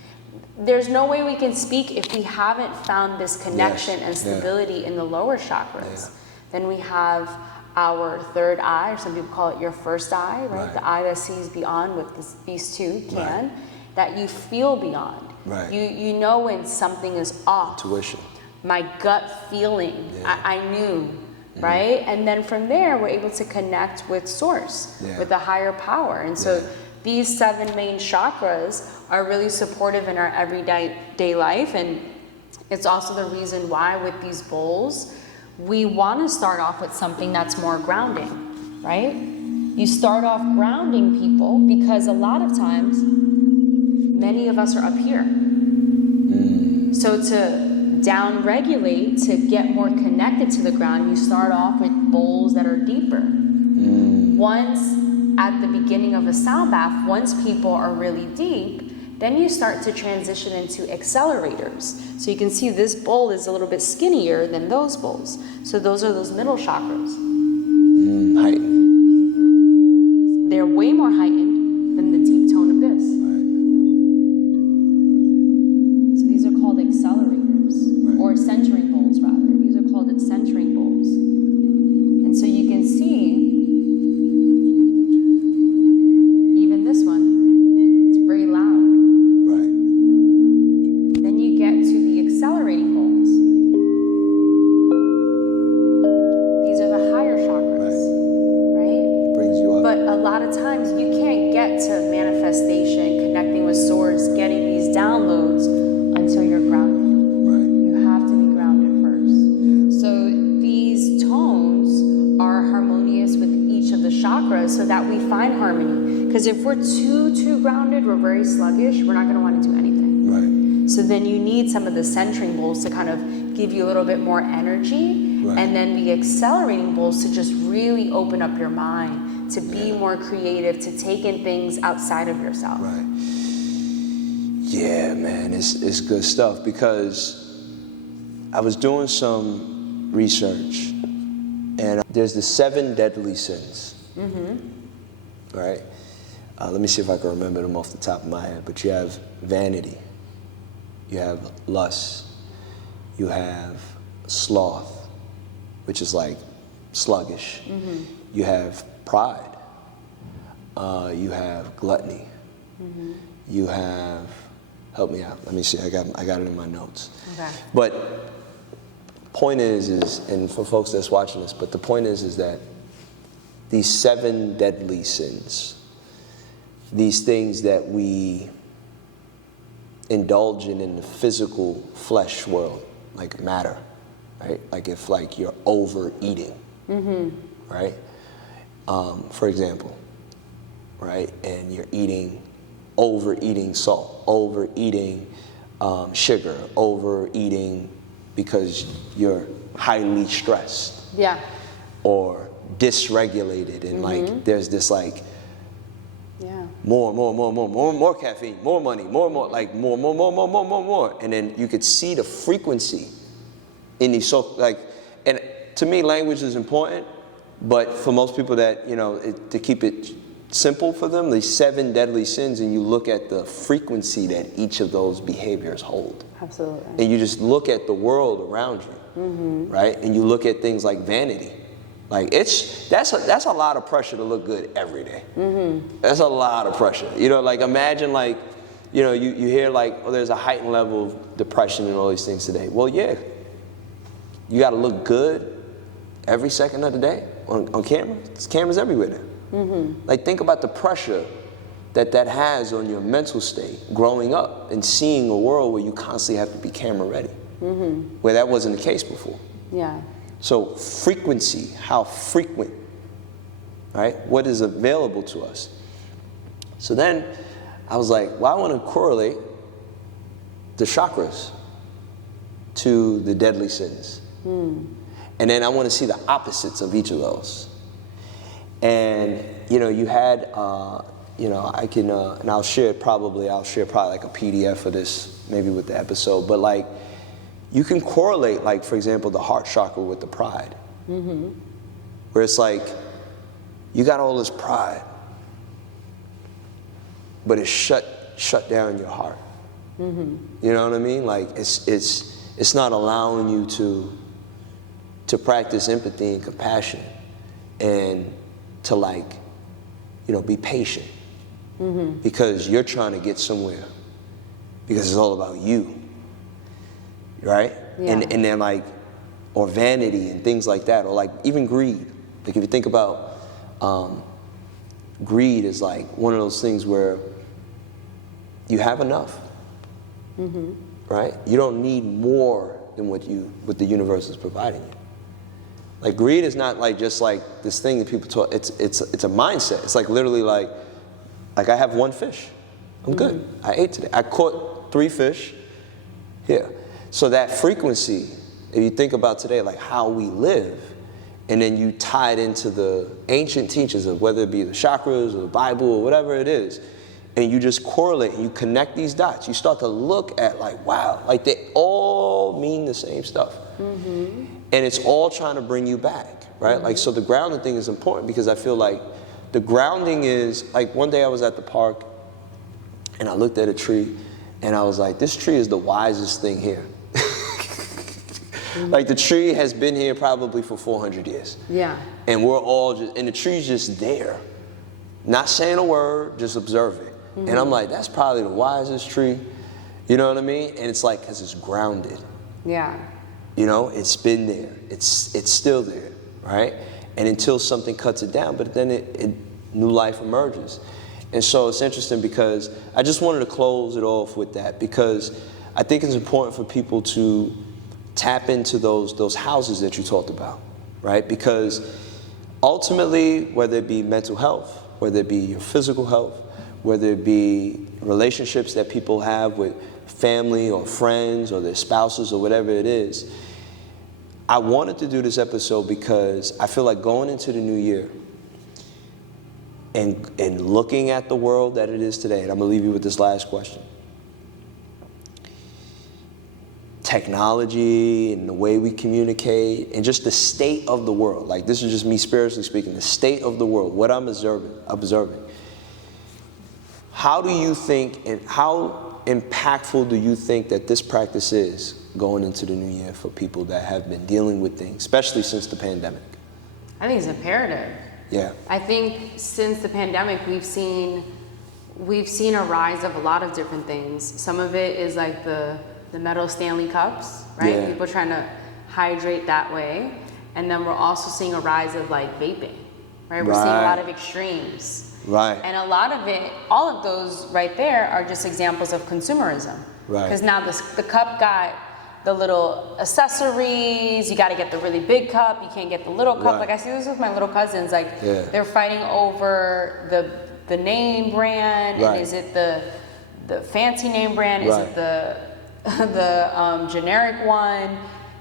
There's no way we can speak if we haven't found this connection and stability in the lower chakras. Then we have our third eye, or some people call it your first eye, right? The eye that sees beyond what these 2 can. that you feel beyond. Right. You know when something is off. Intuition. My gut feeling, I knew, right? And then from there, we're able to connect with source, with the higher power. And so these 7 main chakras are really supportive in our everyday life. And it's also the reason why with these bowls, we want to start off with something that's more grounding, right? You start off grounding people because a lot of times, many of us are up here. So to down regulate, to get more connected to the ground, you start off with bowls that are deeper. Once at the beginning of a sound bath, once people are really deep, then you start to transition into accelerators. So you can see this bowl is a little bit skinnier than those bowls. So those are those middle chakras. Heightened. They're way more heightened than the deep tone of this. So these are called accelerators, or centering bowls rather. These are called centering bowls. And so you can see, even this one, it's very loud. Right. Then you get to the accelerating bowls. These are the higher chakras, right? Brings you up. But a lot of times you can't get to manifestation, connecting with source, getting these downloads until you're grounded. You have to be grounded first. So these tones are harmonious with each of the chakras so that we find harmony. Because if we're too grounded, we're very sluggish, we're not going to want to do anything. Right. So then you need some of the centering bowls to kind of give you a little bit more energy. Right. And then the accelerating bowls to just really open up your mind, to be more creative, to take in things outside of yourself. Right. Yeah, man, it's good stuff, because I was doing some research, and there's the 7 deadly sins. Right? Let me see if I can remember them off the top of my head. But you have vanity, you have lust, you have sloth, which is like sluggish. You have pride. You have gluttony. You have, help me out. Let me see. I got it in my notes. Okay. But point is, and for folks that's watching this, but the point is that these 7 deadly sins, these things that we indulge in the physical flesh world, like matter, right? Like if you're overeating, right? For example, right? And you're overeating salt, overeating sugar, overeating because you're highly stressed. Yeah. Or dysregulated, and like there's this like more caffeine, more money, more, like more, and then you could see the frequency in these, so like, and to me language is important, but for most people that, to keep it simple for them, these 7 deadly sins, and you look at the frequency that each of those behaviors hold. Absolutely. And you just look at the world around you, right? And you look at things like vanity. Like that's a lot of pressure to look good every day. That's a lot of pressure. Like imagine like, you hear like, oh, there's a heightened level of depression and all these things today. Well, yeah, you got to look good every second of the day on camera. There's cameras everywhere now. Like think about the pressure that has on your mental state growing up and seeing a world where you constantly have to be camera ready, where that wasn't the case before. Yeah. So frequency, how frequent, right? What is available to us? So then I was like, well, I want to correlate the chakras to the deadly sins. And then I want to see the opposites of each of those. And, you had, I can, and I'll share probably like a PDF of this, maybe with the episode, but like, you can correlate, like, for example, the heart chakra with the pride. Where it's like, you got all this pride, but it's shut down your heart. You know what I mean? Like, it's not allowing you to practice empathy and compassion and to, like, be patient because you're trying to get somewhere, because it's all about you, right? Yeah. And then like, or vanity and things like that, or like even greed. Like if you think about greed is like one of those things where you have enough, right? You don't need more than what the universe is providing you. Like greed is not like just like this thing that people talk. It's a mindset. It's like literally like I have one fish. I'm good. I ate today. I caught 3 fish. Here. So that frequency, if you think about today, like how we live, and then you tie it into the ancient teachings of whether it be the chakras or the Bible or whatever it is, and you just correlate and you connect these dots. You start to look at like, wow, like they all mean the same stuff. And it's all trying to bring you back, right? Like, so the grounding thing is important because I feel like the grounding is, like one day I was at the park and I looked at a tree and I was like, this tree is the wisest thing here. Like the tree has been here probably for 400 years. Yeah. And we're all just, and the tree's just there. Not saying a word, just observing. And I'm like, that's probably the wisest tree. You know what I mean? And it's like, because it's grounded. Yeah. You know, it's been there. It's still there, right? And until something cuts it down, but then new life emerges. And so it's interesting because I just wanted to close it off with that because I think it's important for people to tap into those houses that you talked about, right? Because ultimately, whether it be mental health, whether it be your physical health, whether it be relationships that people have with family or friends or their spouses or whatever it is, I wanted to do this episode because I feel like going into the new year and looking at the world that it is today, and I'm going to leave you with this last question. Technology and the way we communicate and just the state of the world. Like this is just me spiritually speaking, the state of the world, what I'm observing. How do you think and how impactful do you think that this practice is going into the new year for people that have been dealing with things, especially since the pandemic? I think it's imperative. Yeah. I think since the pandemic, we've seen a rise of a lot of different things. Some of it is like the metal Stanley cups, right? Yeah. People trying to hydrate that way. And then we're also seeing a rise of like vaping, right? We're seeing a lot of extremes. Right. And a lot of it, all of those right there are just examples of consumerism. Right. Because now the cup got the little accessories, you got to get the really big cup, you can't get the little cup. Right. Like I see this with my little cousins, like they're fighting over the name brand, Right. and is it the fancy name brand, is Right. it the generic one,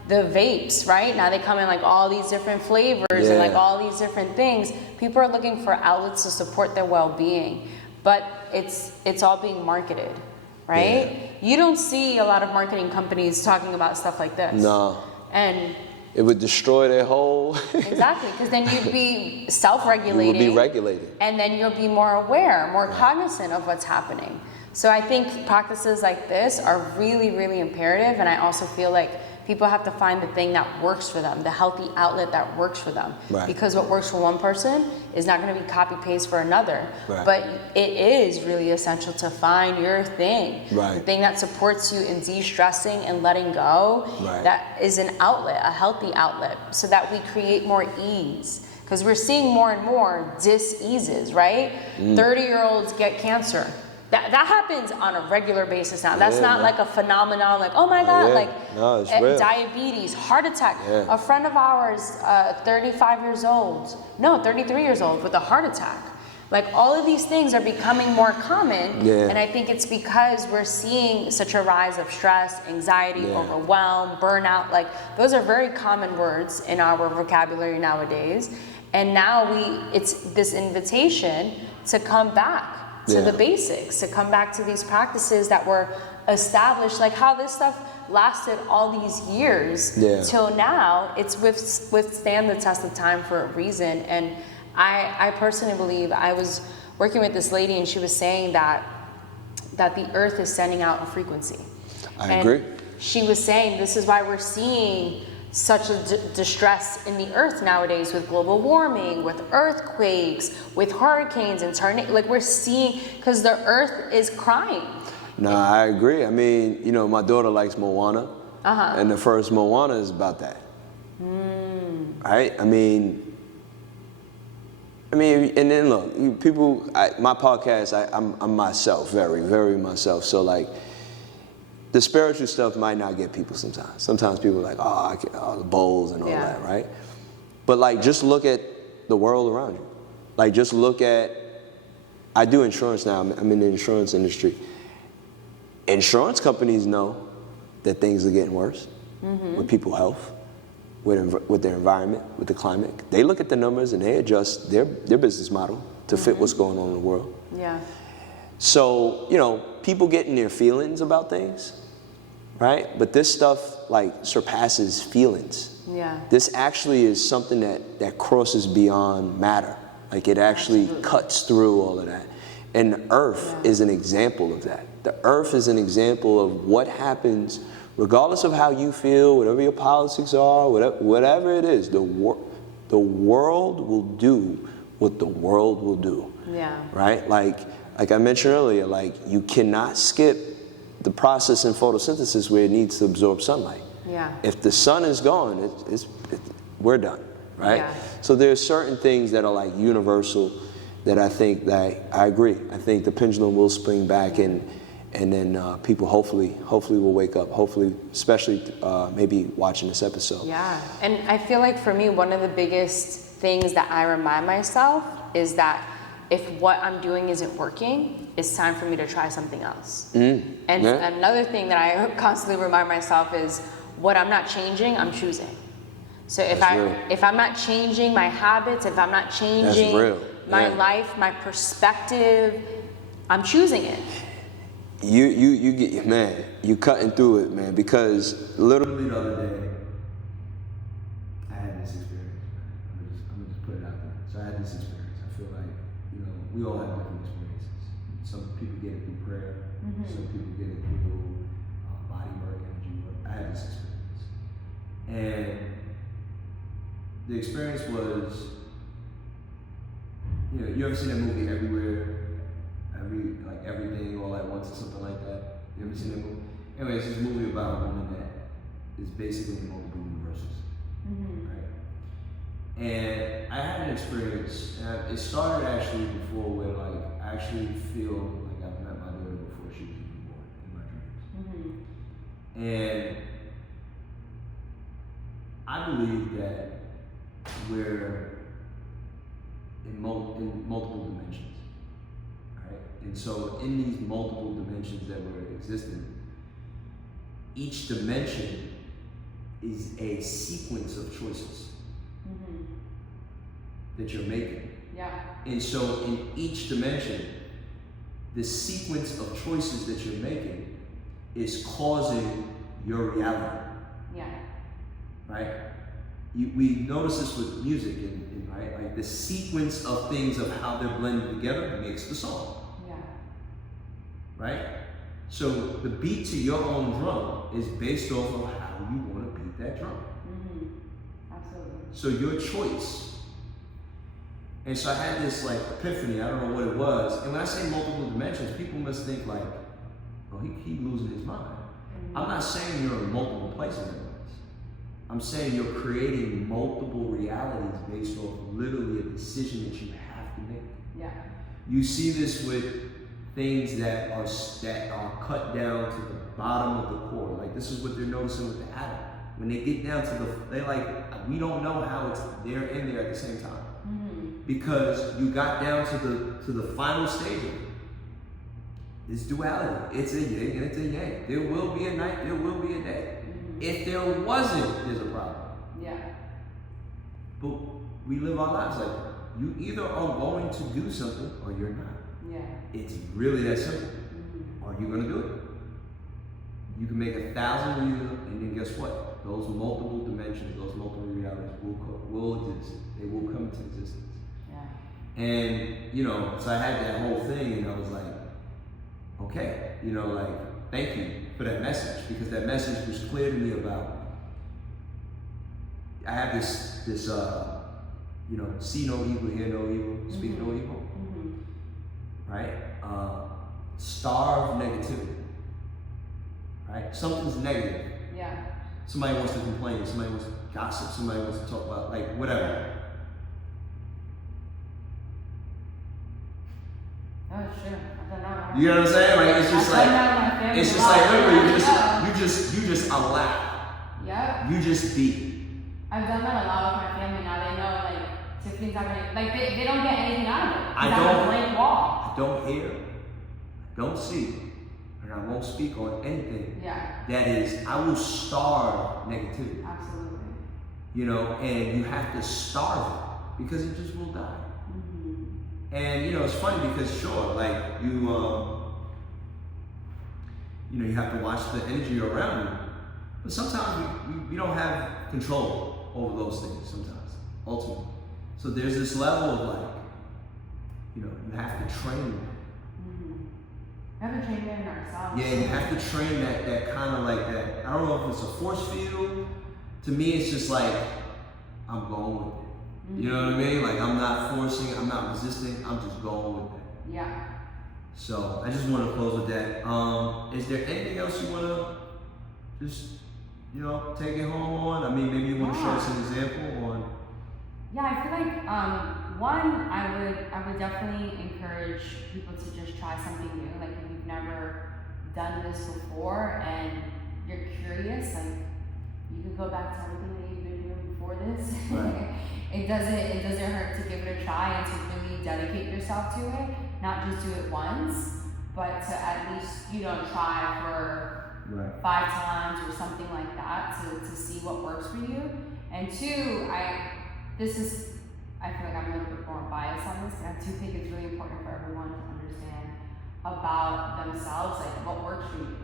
the vapes, right? Now they come in like all these different flavors and like all these different things. People are looking for outlets to support their well-being, but it's all being marketed, right? Yeah. You don't see a lot of marketing companies talking about stuff like this. No. And it would destroy their whole... exactly, because then you'd be self-regulating. You would be regulated. And then you'll be more aware, more cognizant of what's happening. So I think practices like this are really, really imperative. And I also feel like people have to find the thing that works for them, the healthy outlet that works for them. Right. Because what works for one person is not going to be copy-paste for another. Right. But it is really essential to find your thing. Right. The thing that supports you in de-stressing and letting go. Right. That is an outlet, a healthy outlet, so that we create more ease. Because we're seeing more and more dis-eases, right? 30-year-olds get cancer. That happens on a regular basis now. That's not like a phenomenon like, oh my God, No, it's real. diabetes, heart attack. Yeah. A friend of ours, 35 years old, no, 33 years old with a heart attack. Like all of these things are becoming more common. Yeah. And I think it's because we're seeing such a rise of stress, anxiety, overwhelm, burnout. Like those are very common words in our vocabulary nowadays. And now it's this invitation to come back to the basics, to come back to these practices that were established, like how this stuff lasted all these years till now. It's withstand the test of time for a reason. And I personally believe, I was working with this lady and she was saying that the earth is sending out a frequency. I agree. She was saying this is why we're seeing such a distress in the earth nowadays with global warming, with earthquakes, with hurricanes and tornadoes. Like we're seeing, because the earth is crying. No, I agree. I mean, you know, my daughter likes Moana, and the first Moana is about that. Right? I mean, and then look, people, my podcast, I'm myself, very, very myself. So like, the spiritual stuff might not get people sometimes. Sometimes people are like, the bowls and all that, right? But like, just look at the world around you. Like, just look at, I do insurance now. I'm in the insurance industry. Insurance companies know that things are getting worse with people's health, with their environment, with the climate. They look at the numbers and they adjust their business model to fit what's going on in the world. Yeah. So, you know, people get in their feelings about things, right? But this stuff like surpasses feelings. Yeah. This actually is something that crosses beyond matter. Like it actually cuts through all of that. And the earth is an example of that. The earth is an example of what happens regardless of how you feel, whatever your politics are, whatever it is, the world will do what the world will do. Yeah. Right? Like I mentioned earlier, like you cannot skip the process in photosynthesis where it needs to absorb sunlight. Yeah. If the sun is gone, we're done, right? Yeah. So there's certain things that are like universal that I think that I agree. I think the pendulum will swing back and then people hopefully will wake up, hopefully, especially maybe watching this episode. Yeah, and I feel like for me, one of the biggest things that I remind myself is that if what I'm doing isn't working, it's time for me to try something else. And another thing that I constantly remind myself is what I'm not changing, I'm choosing. So if I'm not changing my habits, if I'm not changing my life, my perspective, I'm choosing it. You get, man, you cutting through it, man, because literally the other day, I had this experience, man. I'm gonna just put it out there. So I had this experience. I feel like, you know, we all have different experiences. Some people get it through prayer, some people get it through body work, energy work. I had this experience. And the experience was, you know, you ever seen that movie Everywhere? Everything all at once or something like that. You ever seen that movie? Anyway, it's this movie about a woman that is basically in multiple universes, right? And I had an experience, and it started actually before where like I actually feel like I've met my daughter before she was even born in my dreams. And I believe that we're in multiple dimensions. And so in these multiple dimensions that we're existing, each dimension is a sequence of choices that you're making. Yeah. And so in each dimension, the sequence of choices that you're making is causing your reality. Yeah. Right? We notice this with music, and right? Like the sequence of things of how they're blended together makes the song. Right? So the beat to your own drum is based off of how you want to beat that drum. Absolutely. So your choice. And so I had this like epiphany, I don't know what it was. And when I say multiple dimensions, people must think like, oh, he losing his mind. I'm not saying you're in multiple places. I'm saying you're creating multiple realities based off literally a decision that you have to make. Yeah. You see this with things that are cut down to the bottom of the core. Like this is what they're noticing with the atom. When they get down to they're like, we don't know how it's there and there at the same time. Because you got down to the final stage of it. It's duality. It's a yin and it's a yang. There will be a night, there will be a day. If there wasn't, there's a problem. Yeah. But we live our lives like that. You either are going to do something or you're not. Yeah. It's really that simple. Are you going to do it? You can make 1,000 reasons, and then guess what? Those multiple dimensions, those multiple realities will exist. They will come to existence. Yeah. And, you know, so I had that whole thing, and I was like, okay, you know, like, thank you for that message, because that message was clear to me about I have this you know, see no evil, hear no evil, speak no evil, right? Starve negativity, right? Something's negative. Yeah. Somebody wants to complain, somebody wants to gossip, somebody wants to talk about, like, whatever. Oh, sure. I've done that. You know what I'm saying? Like, it's just like, literally, you just allow. Yep. You just be. I've done that a lot with my family. Now they know, like, Tiffany's not gonna, like, they don't get anything out of it. I have a blank wall. I don't hear, I don't see, and I won't speak on anything. Yeah. That is, I will starve negativity. Absolutely. You know, and you have to starve it because it just will die. And you know, it's funny because sure, like you know, you have to watch the energy around you, but sometimes we don't have control over those things. Sometimes, ultimately, so there's this level of like, you know, you have to train that. We have to train it in ourselves. Yeah, you have to train that kind of like that. I don't know if it's a force field. To me, it's just like I'm going with it. You know what I mean? Like I'm not forcing, I'm not resisting, I'm just going with that. Yeah. So I just want to close with that. Is there anything else you want to just, you know, take it home on? I mean, maybe you want to share us an example on. Yeah, I feel like one, I would definitely encourage people to just try something new. Like if you've never done this before and you're curious, like you could go back to everything that you've been doing before this. Right. It doesn't hurt to give it a try and to really dedicate yourself to it. Not just do it once, but to at least, you know, try for 5 times or something like that to see what works for you. And two, I feel like I'm a little bit more biased on this, but I do think it's really important for everyone to understand about themselves, like what works for you,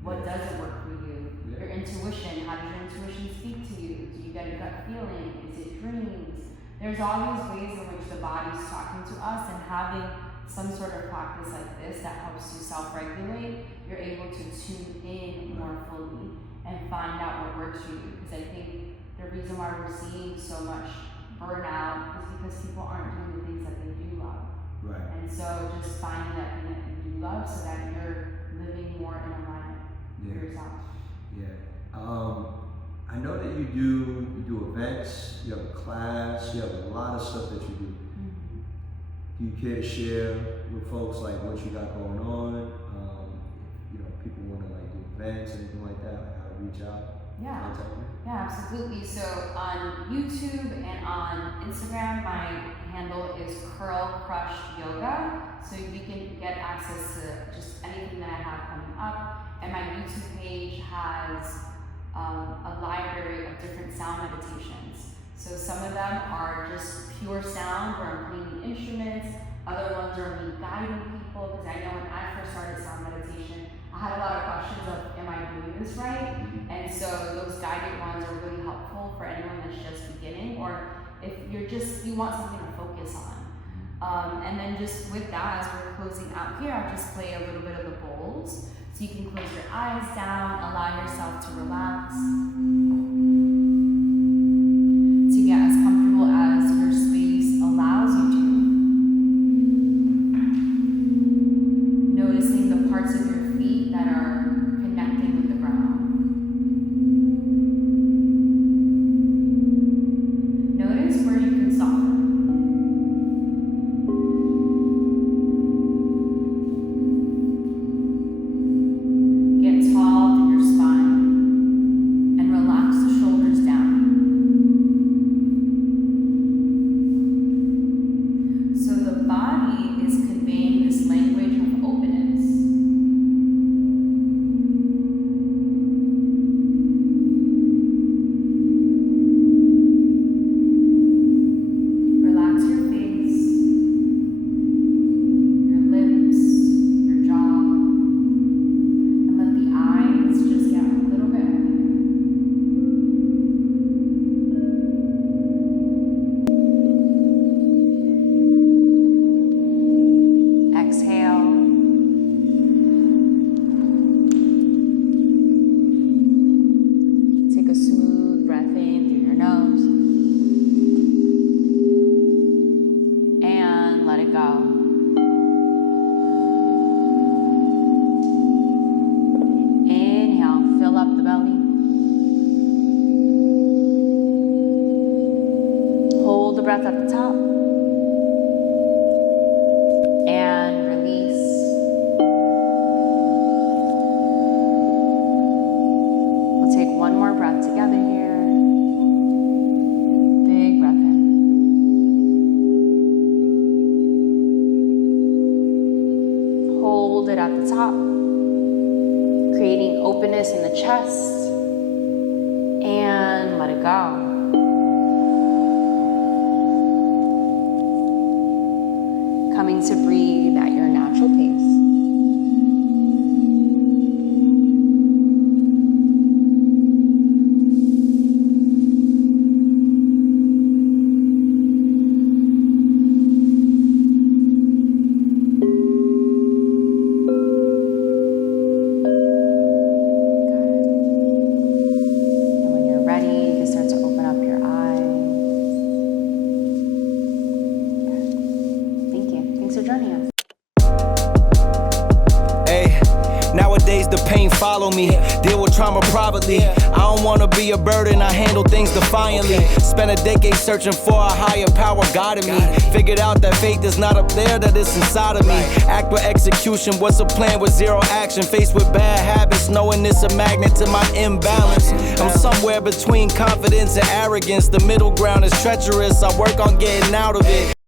what doesn't work for you, your intuition, how does your intuition speak to you? Do you get a gut feeling? Is it dreams? There's all these ways in which the body's talking to us, and having some sort of practice like this that helps you self-regulate, you're able to tune in more fully and find out what works for you. Because I think the reason why we're seeing so much burnout is because people aren't doing the things that they do love. Right. And so just finding that thing that you do love so that you're living more in alignment with yourself. Yeah. I know that you do events, you have a class, you have a lot of stuff that you do. Do you care to share with folks like what you got going on? You know, people want to like do events, anything like that, like how to reach out, contact you? Yeah, absolutely. So on YouTube and on Instagram, my handle is Curl Crush Yoga. So you can get access to just anything that I have coming up. And my YouTube page has a library of different sound meditations. So some of them are just pure sound where I'm playing the instruments. Other ones are me guiding people, because I know when I first started sound meditation, I had a lot of questions of, am I doing this right? And so those guided ones are really helpful for anyone that's just beginning, or if you want something to focus on. And then just with that, as we're closing out here, I'll just play a little bit of the bowls. So you can close your eyes down, allow yourself to relax, to get as comfortable as your space allows you to. Noticing the parts of your feet that are connecting with the ground. Notice where you can soften. Get tall through your spine and relax the shoulders down. So the body is conveying this language of openness. top, creating openness in the chest, and let it go. Coming to breathe at your natural pace. Follow me, deal with trauma privately. I don't wanna be a burden, I handle things defiantly. Spent a decade searching for a higher power guiding me. Figured out that faith is not up there, that it's inside of me. Act with execution, what's a plan with zero action? Faced with bad habits, knowing it's a magnet to my imbalance. I'm somewhere between confidence and arrogance. The middle ground is treacherous, I work on getting out of it.